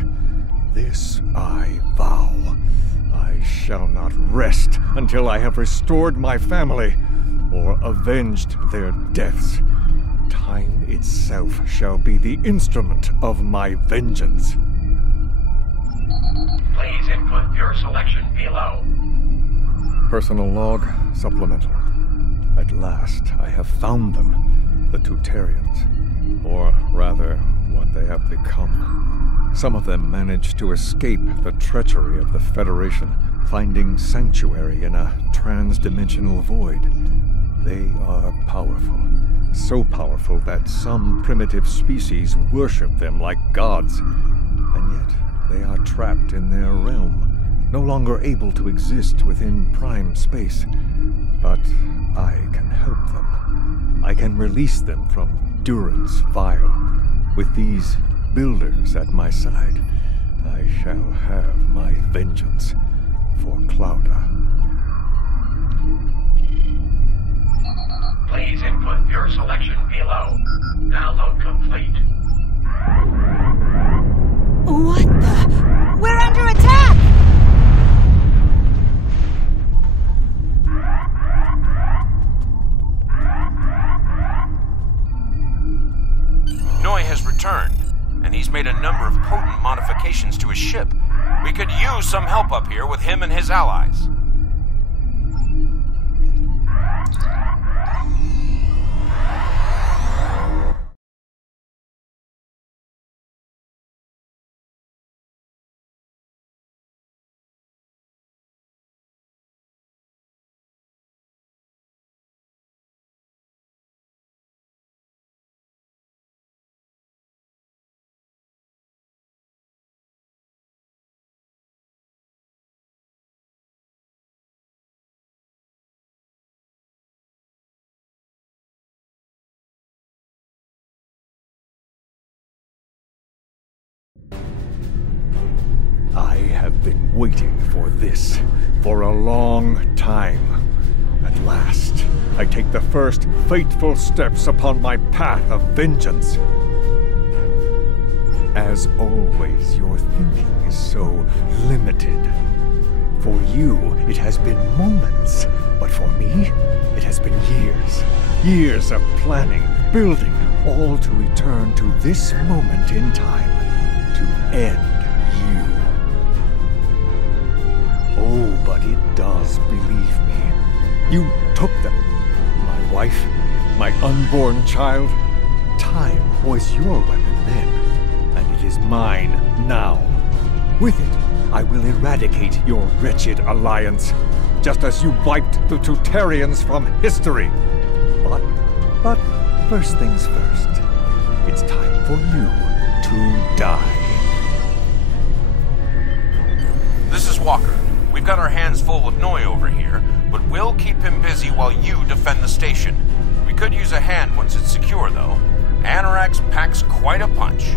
This I vow. I shall not rest until I have restored my family or avenged their deaths. Time itself shall be the instrument of my vengeance. Please input your selection below. Personal log supplemental. At last, I have found them, the Tutarians, or rather, what they have become. Some of them managed to escape the treachery of the Federation, finding sanctuary in a trans-dimensional void. They are powerful. So powerful that some primitive species worship them like gods. And yet, they are trapped in their realm, no longer able to exist within prime space. But I can help them. I can release them from Durance Vile. With these builders at my side, I shall have my vengeance for Clouda. Please input your selection below. Download complete. What the? We're under attack! Noi has returned, and he's made a number of potent modifications to his ship. We could use some help up here with him and his allies. I have been waiting for this for a long time. At last, I take the first fateful steps upon my path of vengeance. As always, your thinking is so limited. For you, it has been moments, but for me, it has been years. Years of planning, building, all to return to this moment in time, to end you. Oh, but it does, believe me. You took them. My wife, my unborn child. Time was your weapon then, and it is mine now. With it, I will eradicate your wretched alliance, just as you wiped the Tutarians from history. But first things first. It's time for you to die. This is Walker. We've got our hands full with Noi over here, but we'll keep him busy while you defend the station. We could use a hand once it's secure, though. Anorax packs quite a punch.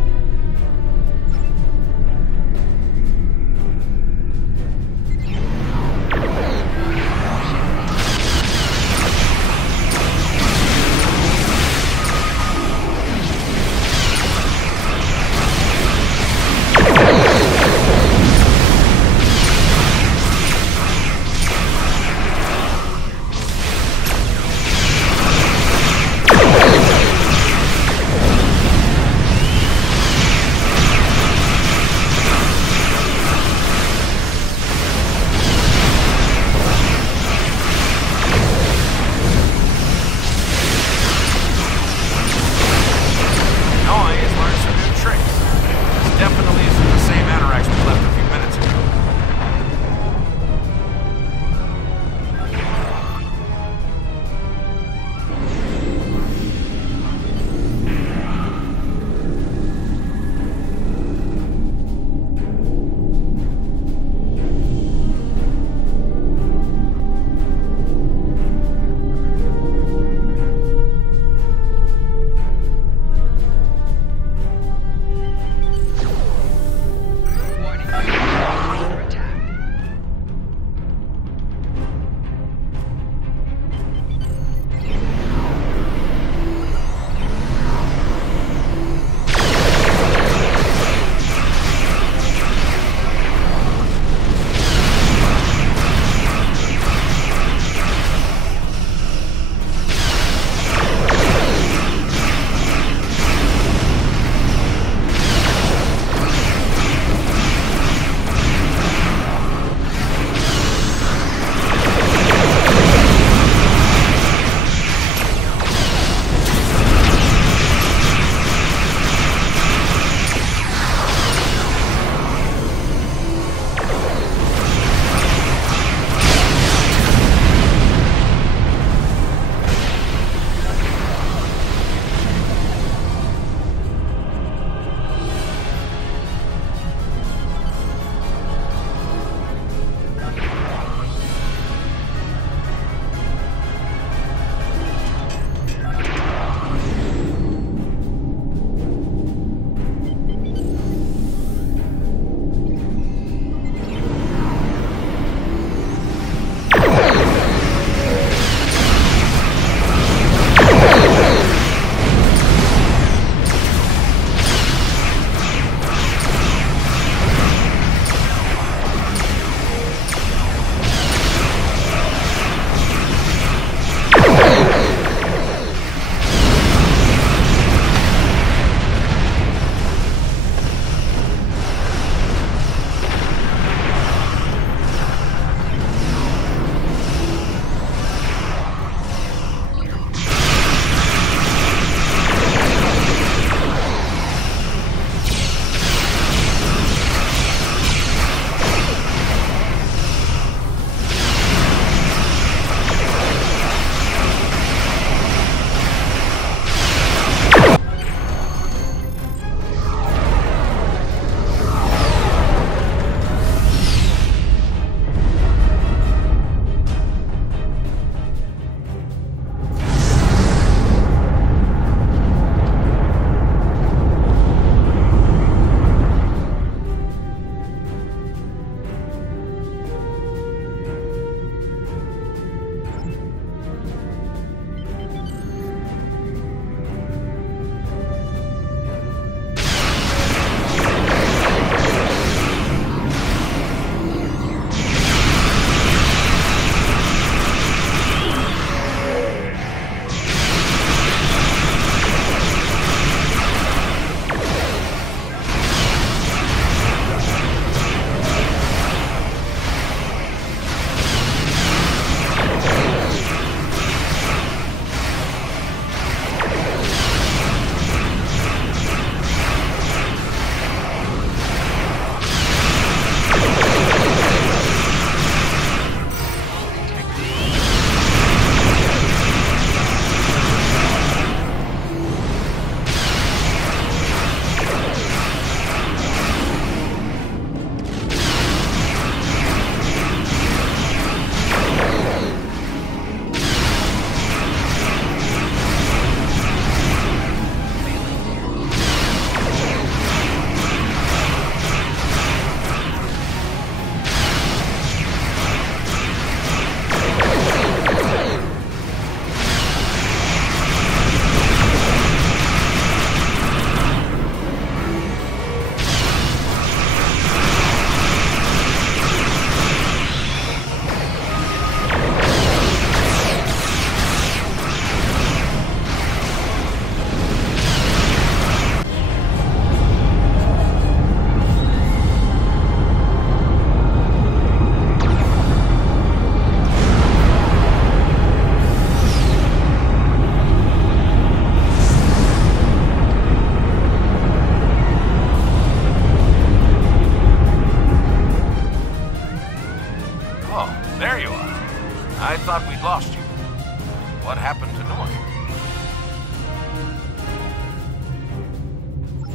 What happened to North?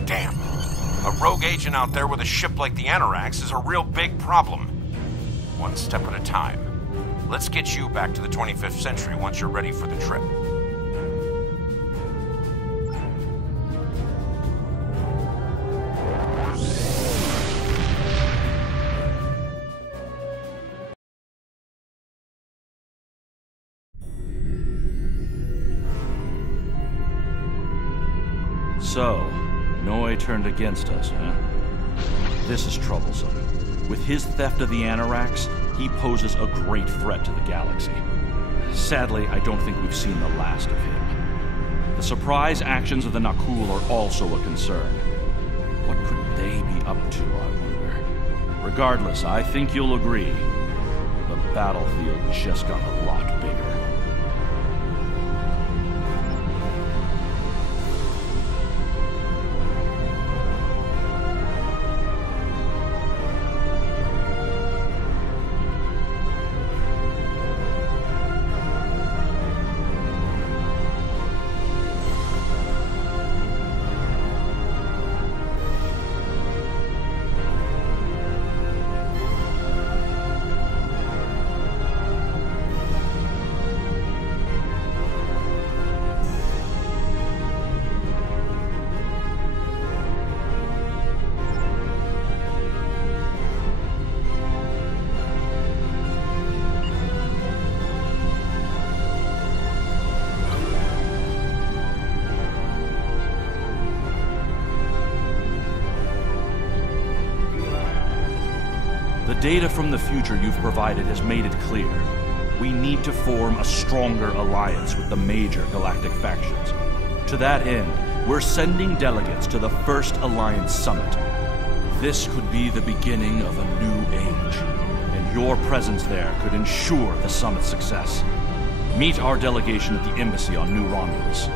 Damn. A rogue agent out there with a ship like the Anorax is a real big problem. One step at a time. Let's get you back to the 25th century once you're ready for the trip. So, Noi turned against us, huh? This is troublesome. With his theft of the Anorax, he poses a great threat to the galaxy. Sadly, I don't think we've seen the last of him. The surprise actions of the Nakul are also a concern. What could they be up to, I wonder? Regardless, I think you'll agree, the battlefield just got a lot bigger. The data from the future you've provided has made it clear. We need to form a stronger alliance with the major galactic factions. To that end, we're sending delegates to the First Alliance Summit. This could be the beginning of a new age, and your presence there could ensure the summit's success. Meet our delegation at the embassy on New Romulus.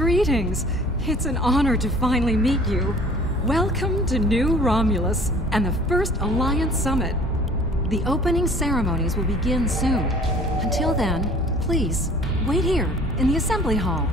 Greetings. It's an honor to finally meet you. Welcome to New Romulus and the first Alliance Summit. The opening ceremonies will begin soon. Until then, please, wait here in the assembly hall.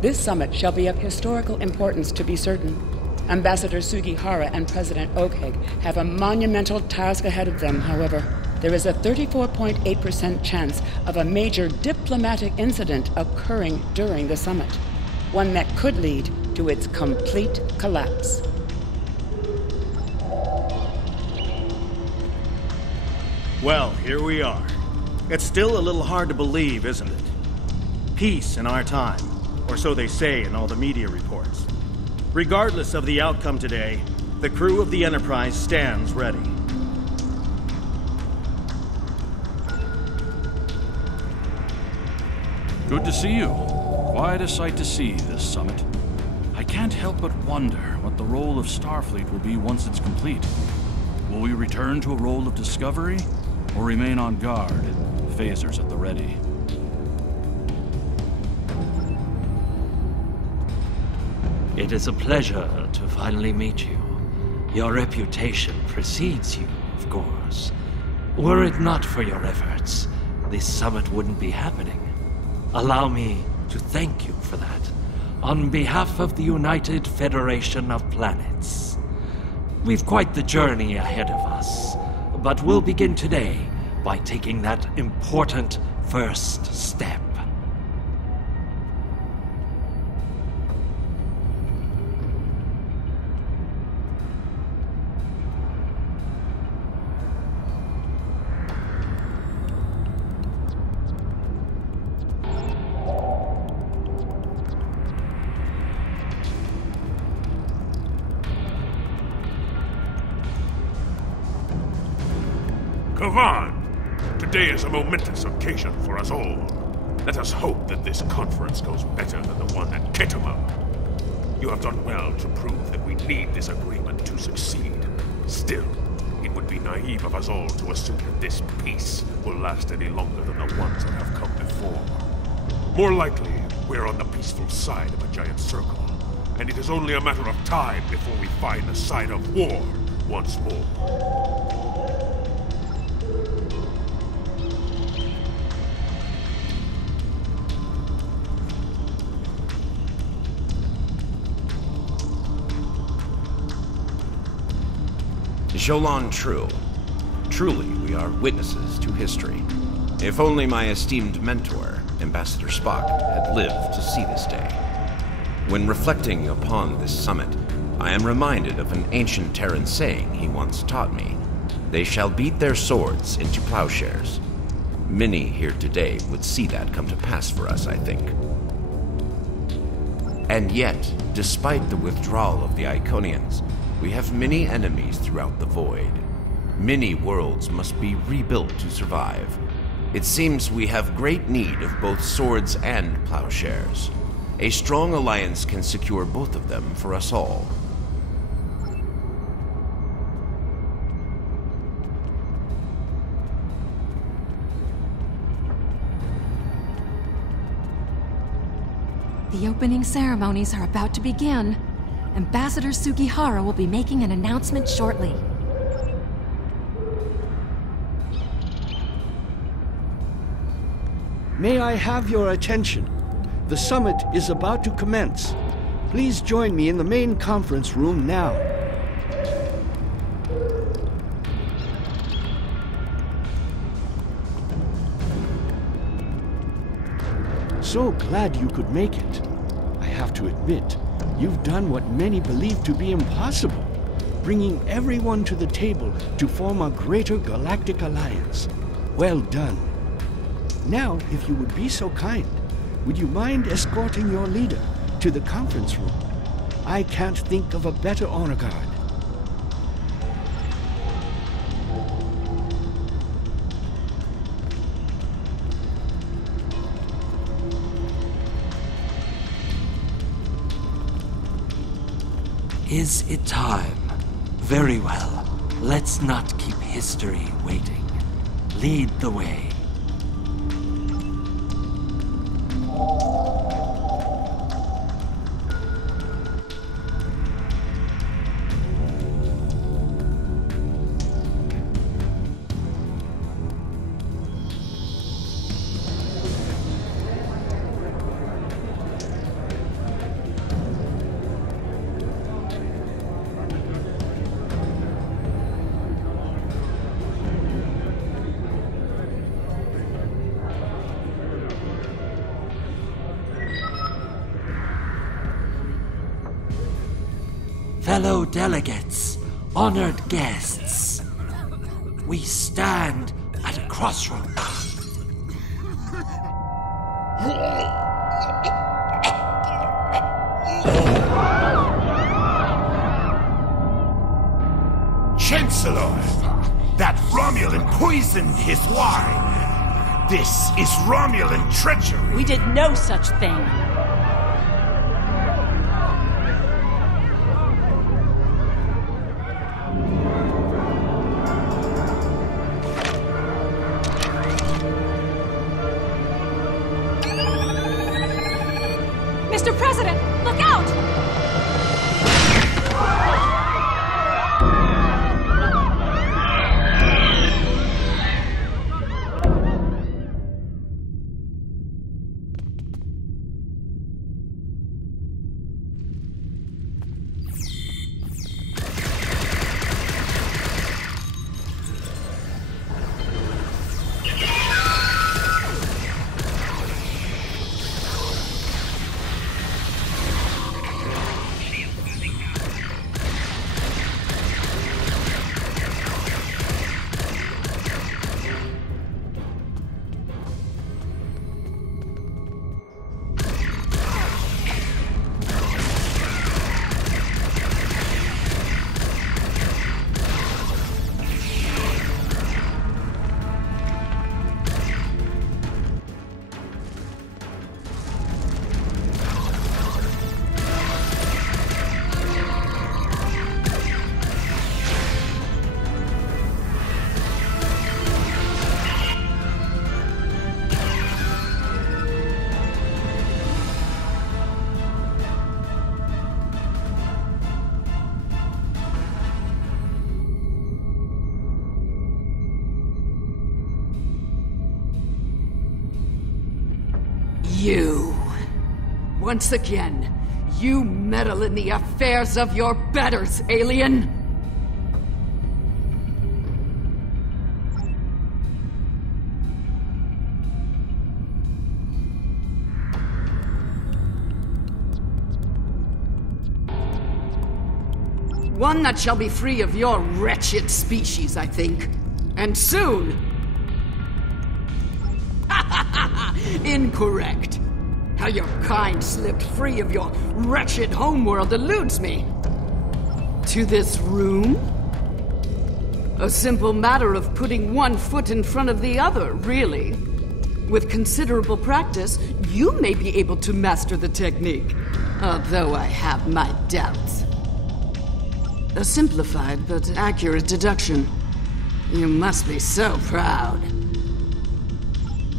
This summit shall be of historical importance, to be certain. Ambassador Sugihara and President Oakegg have a monumental task ahead of them, however. There is a 34.8% chance of a major diplomatic incident occurring during the summit, one that could lead to its complete collapse. Well, here we are. It's still a little hard to believe, isn't it? Peace in our time, or so they say in all the media reports. Regardless of the outcome today, the crew of the Enterprise stands ready. Good to see you. Quite a sight to see, this summit. I can't help but wonder what the role of Starfleet will be once it's complete. Will we return to a role of discovery, or remain on guard, phasers at the ready? It is a pleasure to finally meet you. Your reputation precedes you, of course. Were it not for your efforts, this summit wouldn't be happening. Allow me to thank you for that, on behalf of the United Federation of Planets. We've quite the journey ahead of us, but we'll begin today by taking that important first step. Today is a momentous occasion for us all. Let us hope that this conference goes better than the one at Ketama. You have done well to prove that we need this agreement to succeed. Still, it would be naive of us all to assume that this peace will last any longer than the ones that have come before. More likely, we're on the peaceful side of a giant circle, and it is only a matter of time before we find the side of war once more. Jolan True. Truly, we are witnesses to history. If only my esteemed mentor, Ambassador Spock, had lived to see this day. When reflecting upon this summit, I am reminded of an ancient Terran saying he once taught me. They shall beat their swords into plowshares. Many here today would see that come to pass for us, I think. And yet, despite the withdrawal of the Iconians, we have many enemies throughout the void. Many worlds must be rebuilt to survive. It seems we have great need of both swords and plowshares. A strong alliance can secure both of them for us all. The opening ceremonies are about to begin. Ambassador Sugihara will be making an announcement shortly. May I have your attention? The summit is about to commence. Please join me in the main conference room now. So glad you could make it. I have to admit, you've done what many believe to be impossible, bringing everyone to the table to form a greater galactic alliance. Well done. Now, if you would be so kind, would you mind escorting your leader to the conference room? I can't think of a better honor guard. Is it time? Very well. Let's not keep history waiting. Lead the way. Fellow delegates, honored guests, we stand at a crossroads. Chancellor, that Romulan poisoned his wine. This is Romulan treachery. We did no such thing. Mr. President, look out! You. Once again, you meddle in the affairs of your betters, alien! One that shall be free of your wretched species, I think. And soon! Incorrect. How your kind slipped free of your wretched homeworld eludes me. To this room? A simple matter of putting one foot in front of the other, really. With considerable practice, you may be able to master the technique. Although I have my doubts. A simplified but accurate deduction. You must be so proud.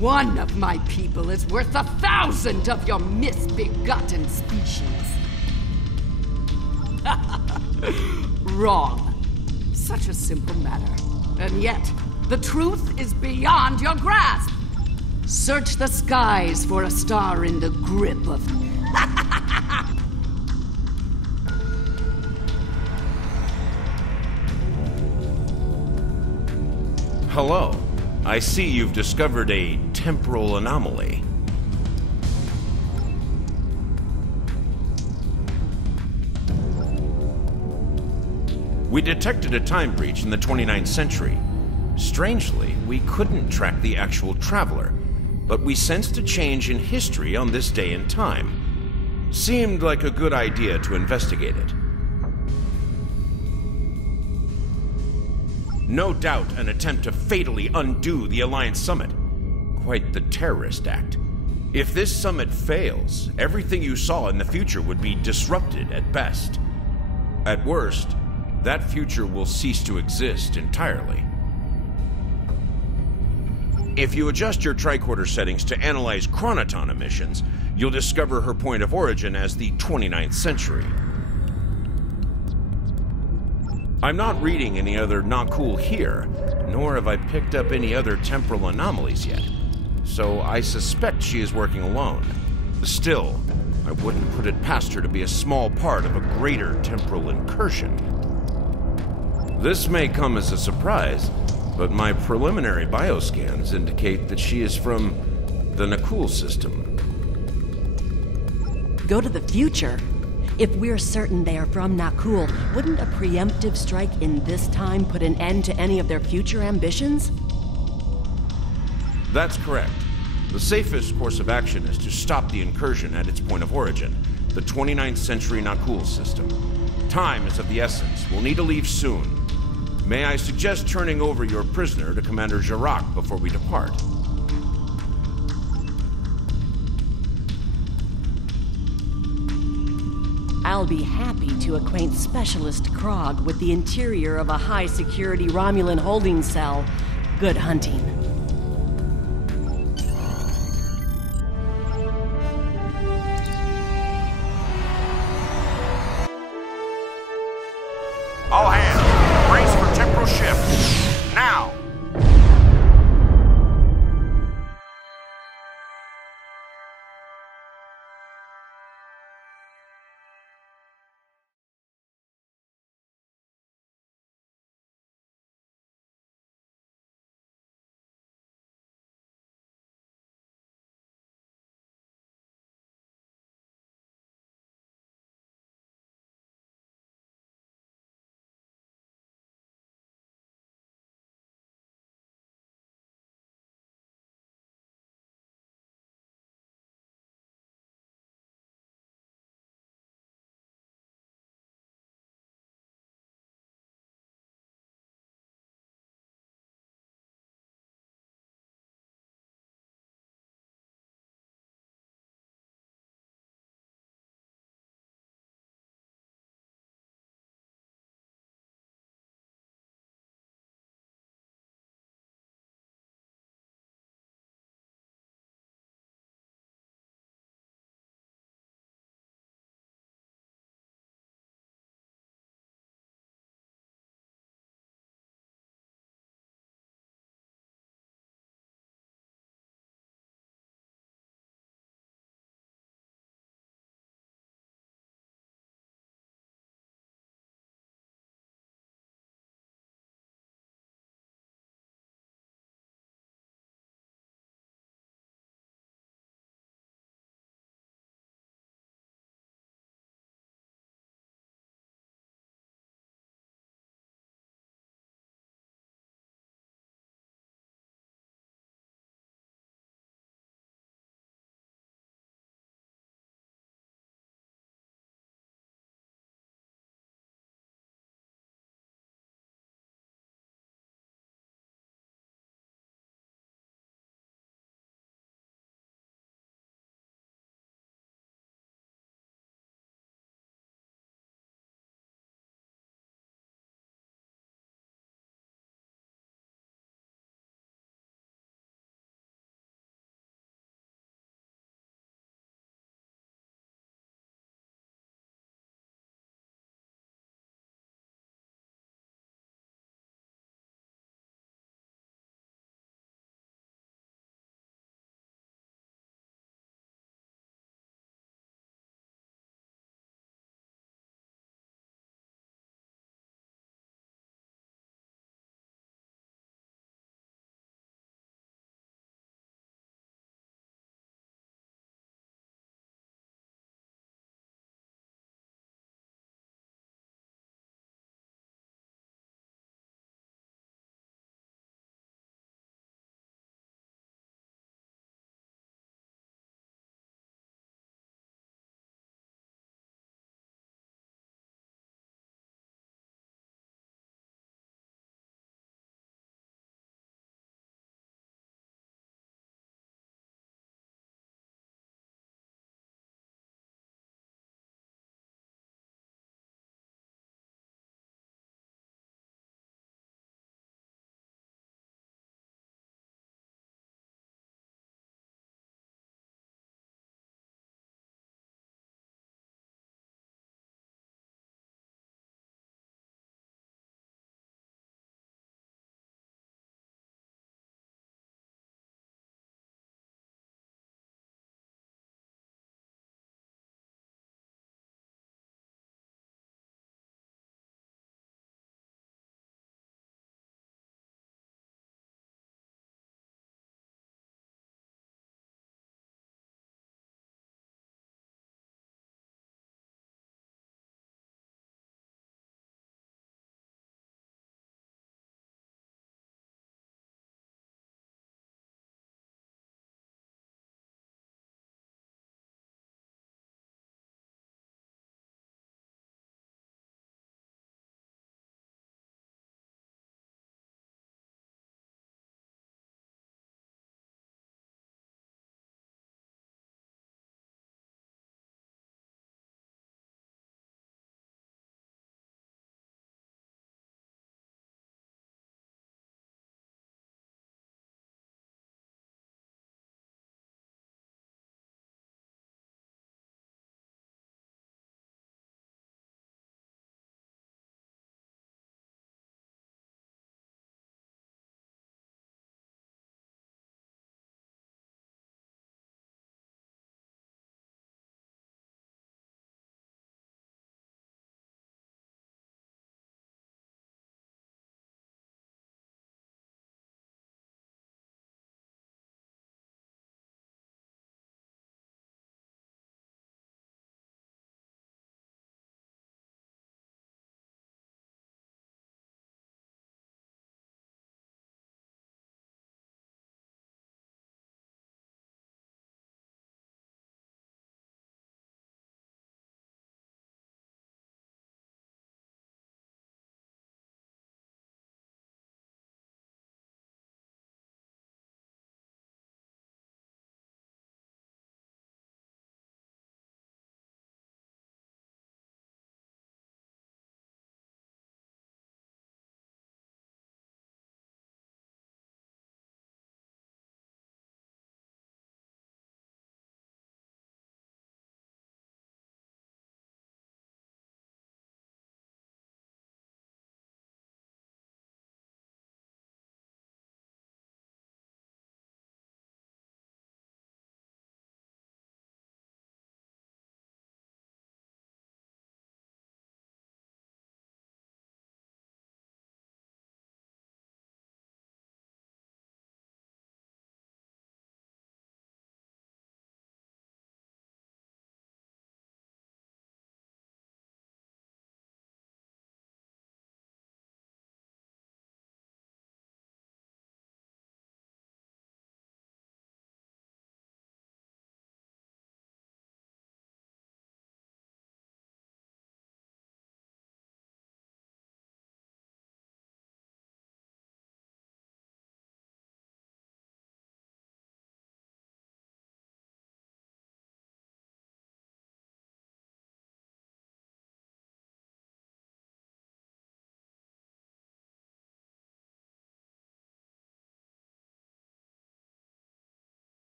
One of my people is worth 1,000 of your misbegotten species. Wrong. Such a simple matter. And yet, the truth is beyond your grasp. Search the skies for a star in the grip of... Hello. I see you've discovered a temporal anomaly. We detected a time breach in the 29th century. Strangely, we couldn't track the actual traveler, but we sensed a change in history on this day and time. Seemed like a good idea to investigate it. No doubt an attempt to fatally undo the Alliance Summit. Quite the terrorist act. If this summit fails, everything you saw in the future would be disrupted at best. At worst, that future will cease to exist entirely. If you adjust your tricorder settings to analyze chronoton emissions, you'll discover her point of origin as the 29th century. I'm not reading any other not cool here, nor have I picked up any other temporal anomalies yet, so I suspect she is working alone. Still, I wouldn't put it past her to be a small part of a greater temporal incursion. This may come as a surprise, but my preliminary bioscans indicate that she is from the Nakul system. Go to the future? If we're certain they are from Nakul, wouldn't a preemptive strike in this time put an end to any of their future ambitions? That's correct. The safest course of action is to stop the incursion at its point of origin, the 29th century Nakul system. Time is of the essence. We'll need to leave soon. May I suggest turning over your prisoner to Commander Jarak before we depart? I'll be happy to acquaint Specialist Krog with the interior of a high-security Romulan holding cell. Good hunting. All hands, brace for temporal shift. Now!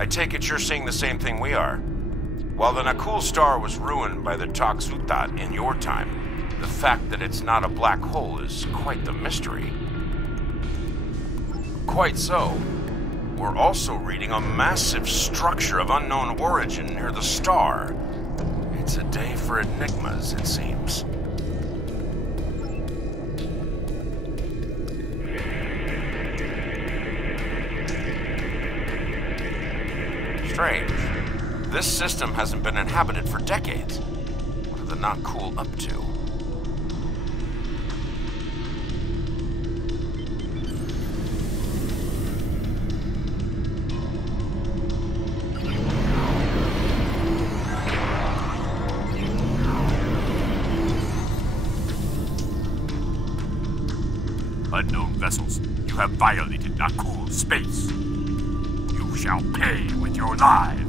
I take it you're seeing the same thing we are. While the Nakul star was ruined by the Toxutat in your time, the fact that it's not a black hole is quite the mystery. Quite so. We're also reading a massive structure of unknown origin near the star. It's a day for enigmas, it seems. Strange. This system hasn't been inhabited for decades. What are the Nakul up to? Unknown vessels, you have violated Nakul space. You shall pay with your lives.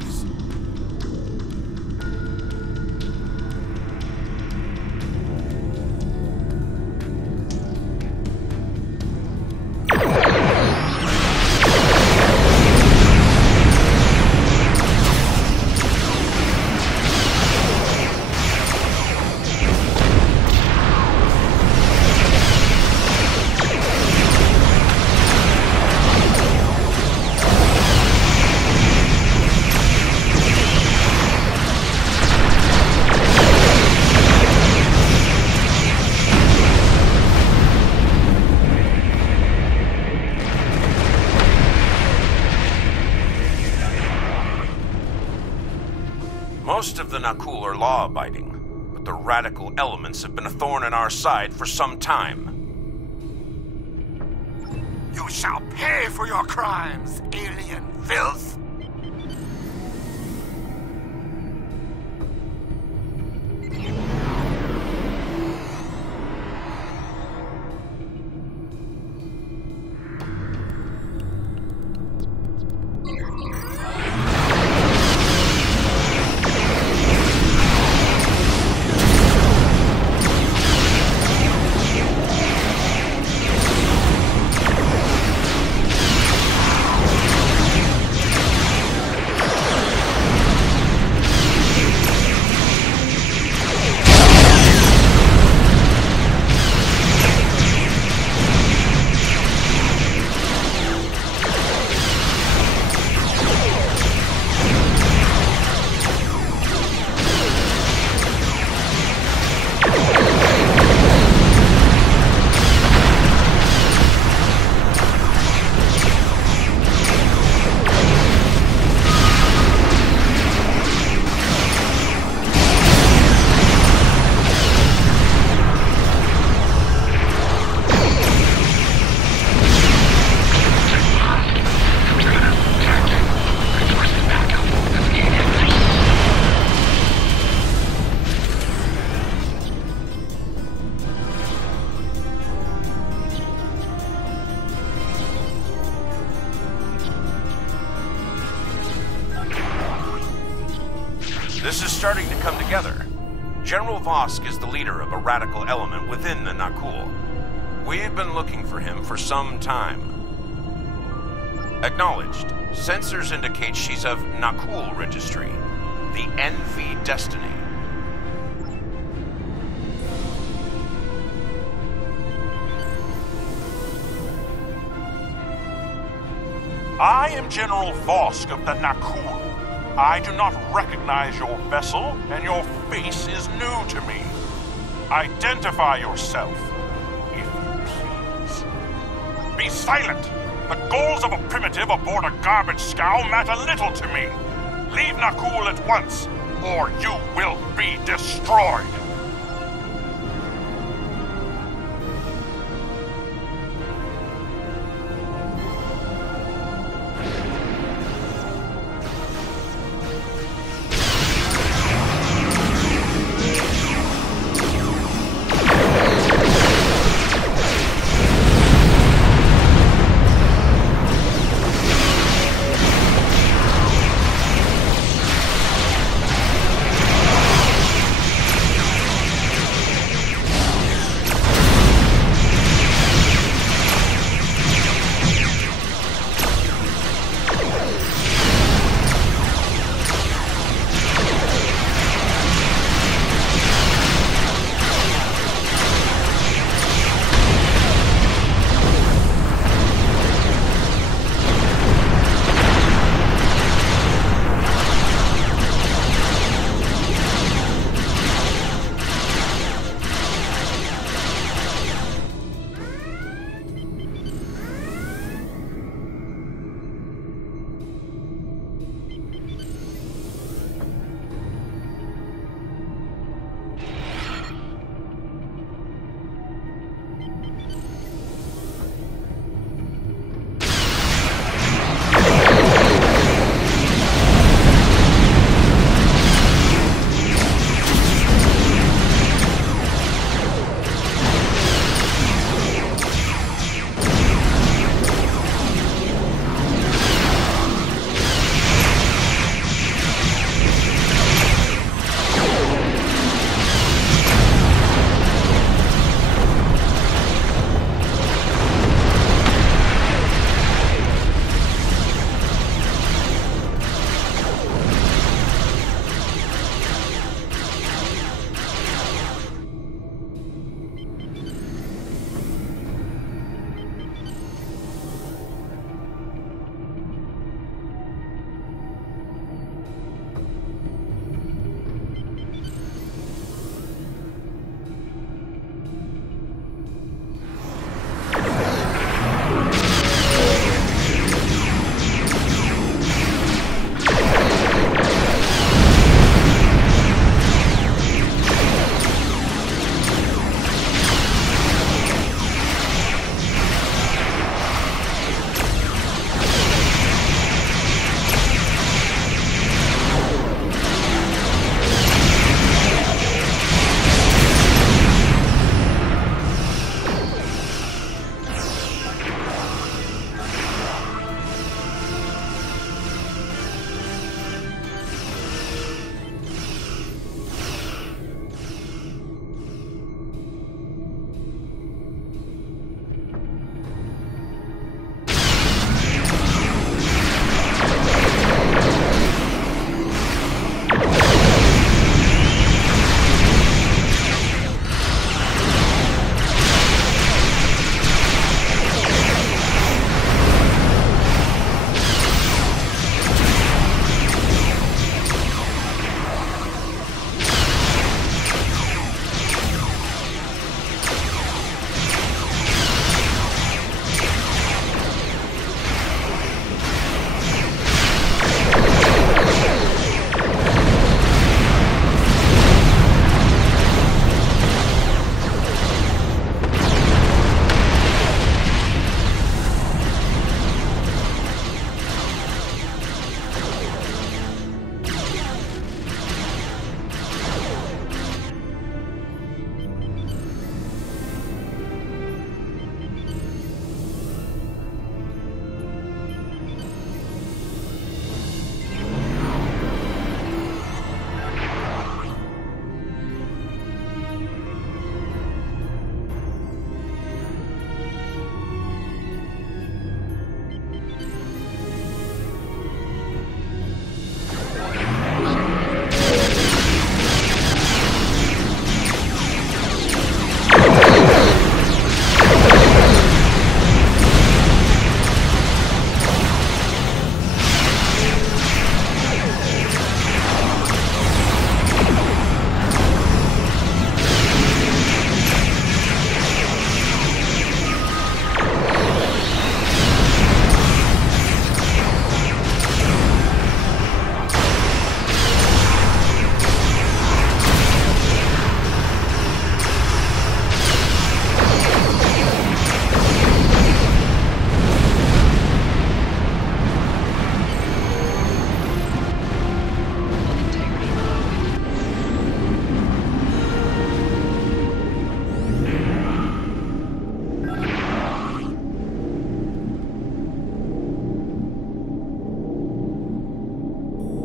Most of the Nakul are law-abiding, but the radical elements have been a thorn in our side for some time. You shall pay for your crimes, alien filth! This is starting to come together. General Vosk is the leader of a radical element within the Nakul. We've been looking for him for some time. Acknowledged. Sensors indicate she's of Nakul registry. The NV Destiny. I am General Vosk of the Nakul. I do not recognize your vessel, and your face is new to me. Identify yourself, if you please. Be silent! The goals of a primitive aboard a garbage scow matter little to me. Leave Nakul at once, or you will be destroyed.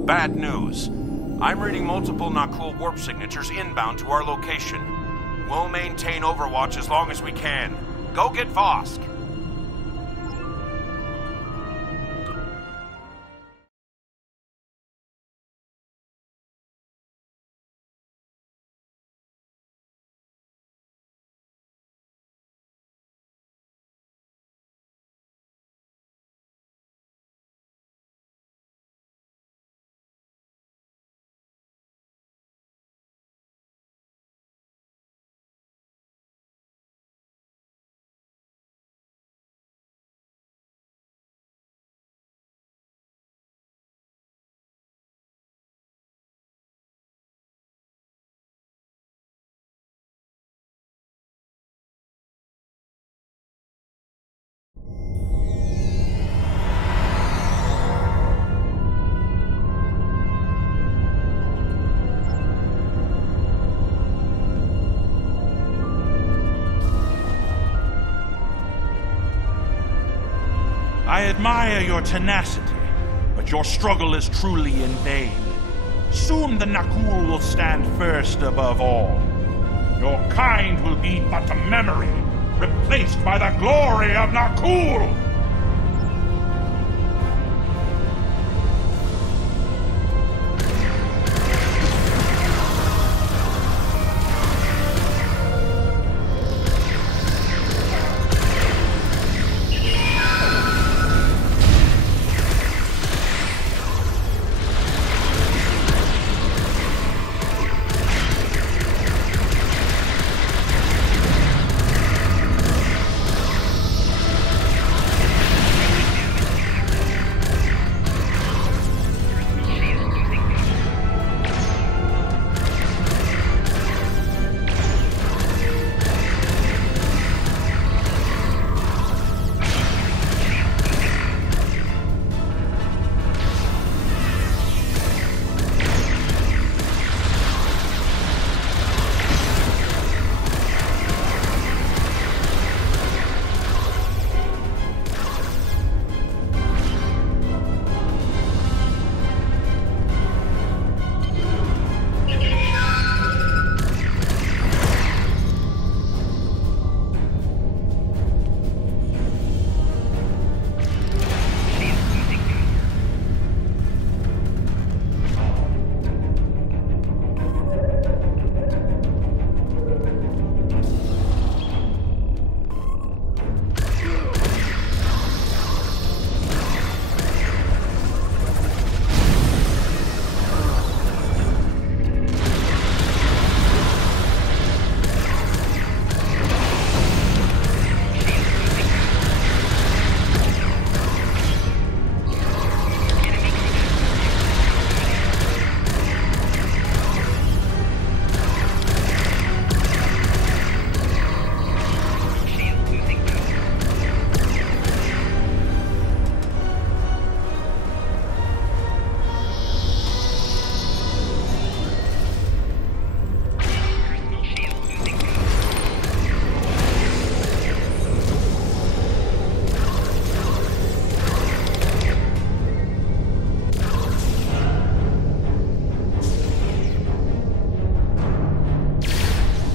Bad news. I'm reading multiple Nakul warp signatures inbound to our location. We'll maintain Overwatch as long as we can. Go get Vosk. I admire your tenacity, but your struggle is truly in vain. Soon the Nakul will stand first above all. Your kind will be but a memory, replaced by the glory of Nakul!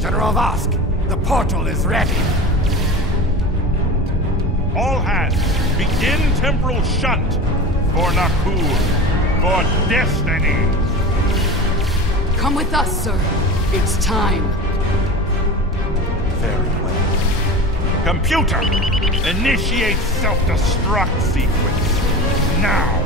General Vosk, the portal is ready. All hands, begin temporal shunt for Nakul, for destiny. Come with us, sir. It's time. Very well. Computer, initiate self-destruct sequence. Now.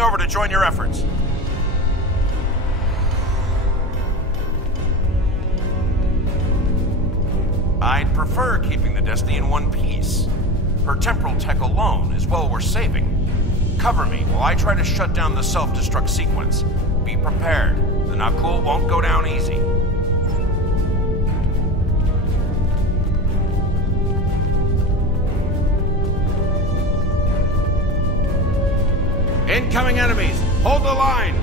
heading over to join your efforts. I'd prefer keeping the Destiny in one piece. Her temporal tech alone is well worth saving. Cover me while I try to shut down the self-destruct sequence. Be prepared. The Nakul won't go down easy. Incoming enemies! Hold the line!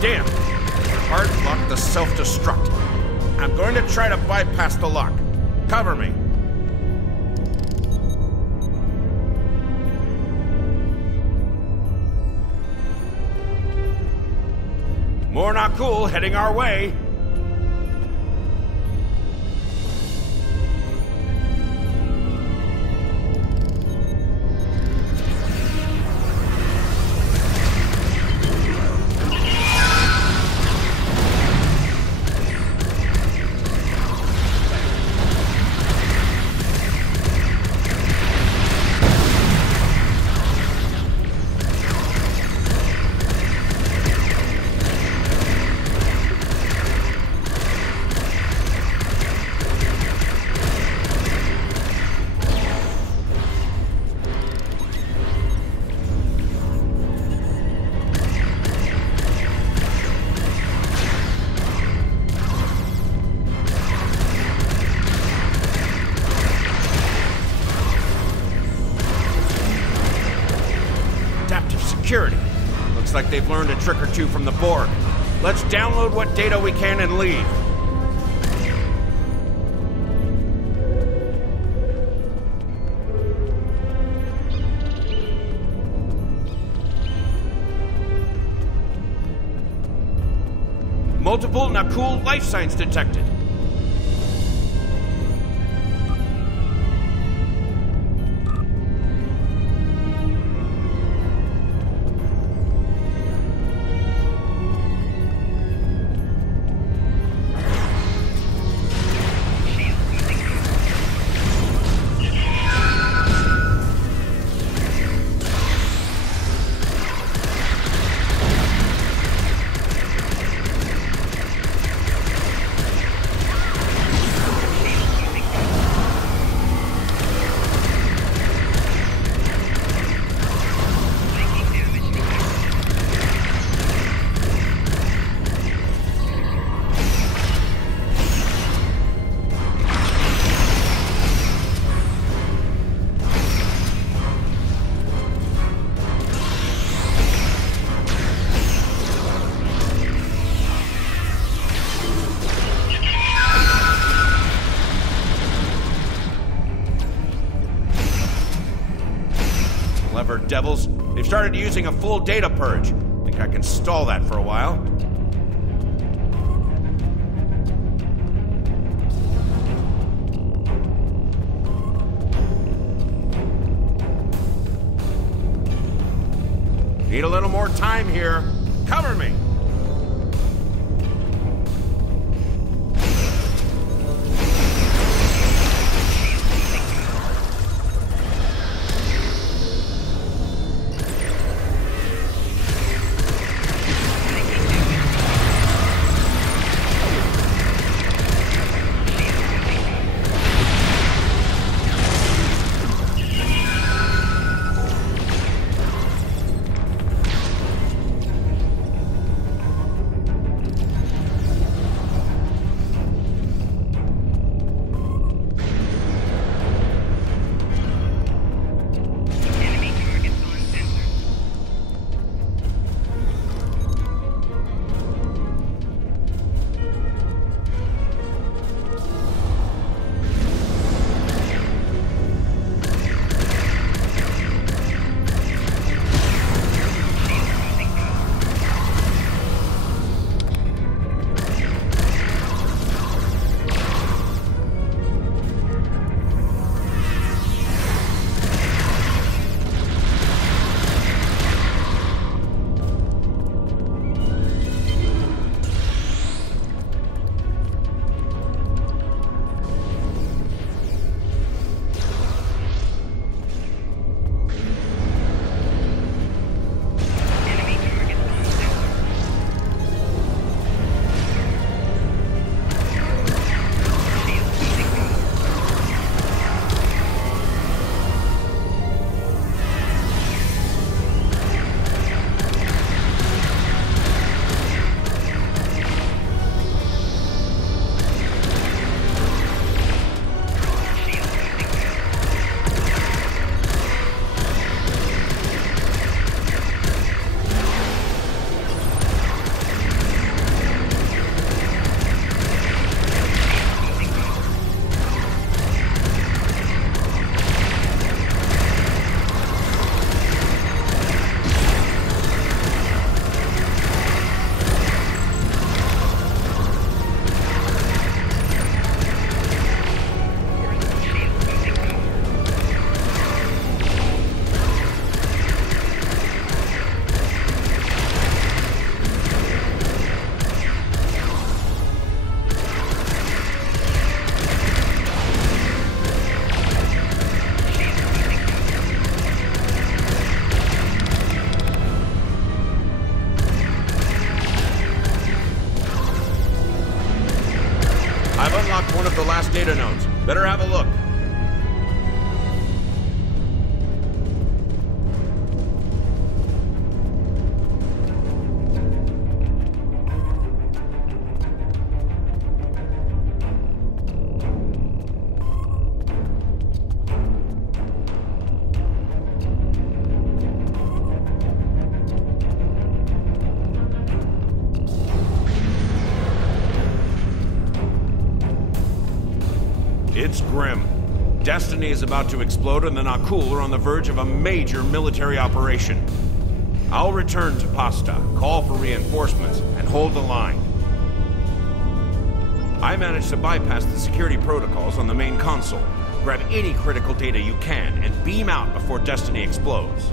Damn! Hard lock the self-destruct. I'm going to try to bypass the lock. Cover me. More not cool heading our way. Security. Looks like they've learned a trick or two from the Borg. Let's download what data we can and leave. Multiple Nakul life signs detected. Clever devils. They've started using a full data purge. Think I can stall that for a while. Need a little more time here. Cover me! I've unlocked one of the last data nodes. Better have a look. It's grim. Destiny is about to explode and the Nakul are on the verge of a major military operation. I'll return to Pasta, call for reinforcements, and hold the line. I managed to bypass the security protocols on the main console. Grab any critical data you can and beam out before Destiny explodes.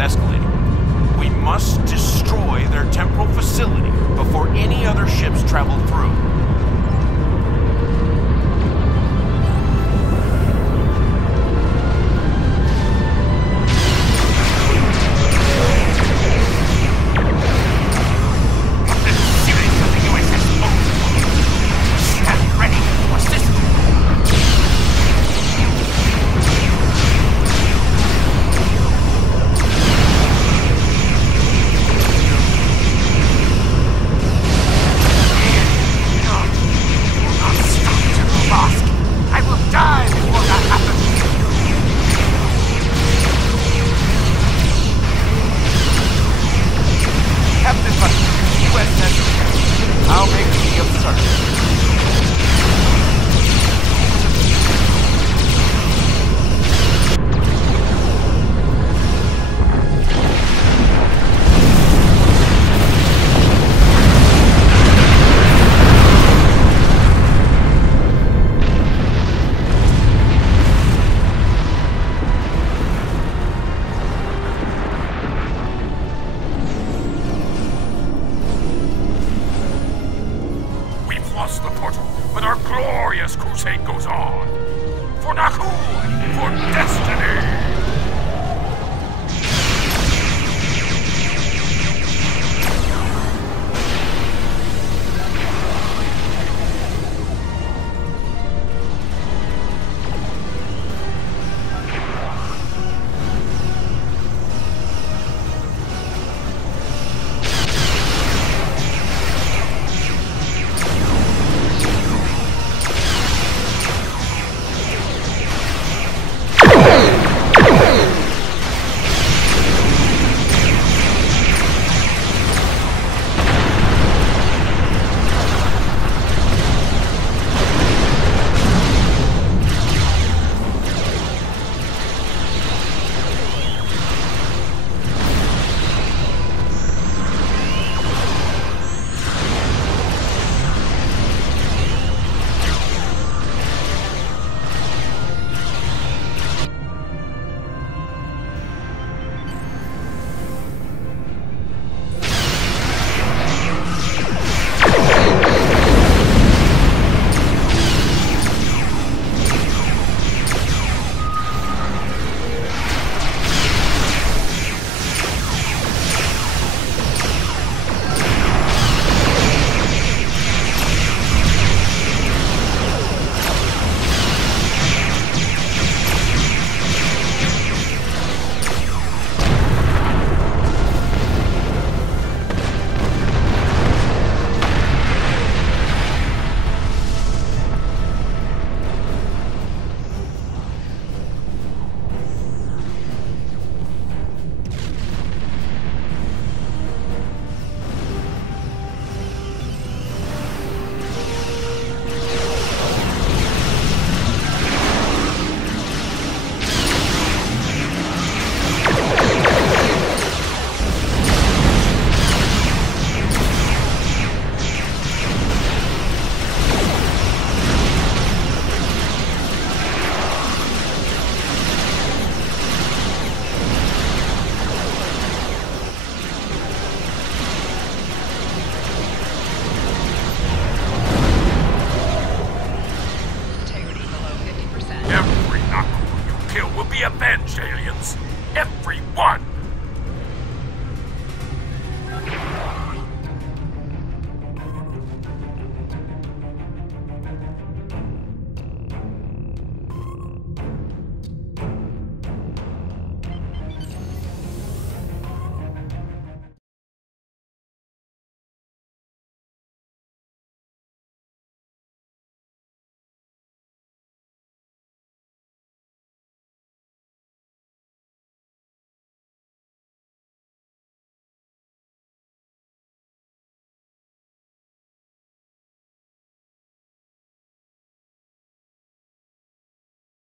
is escalating. We must destroy their temporal facility before any other ships travel through. crusade goes on. For Nakul! For destiny! Avenged, aliens! Every one!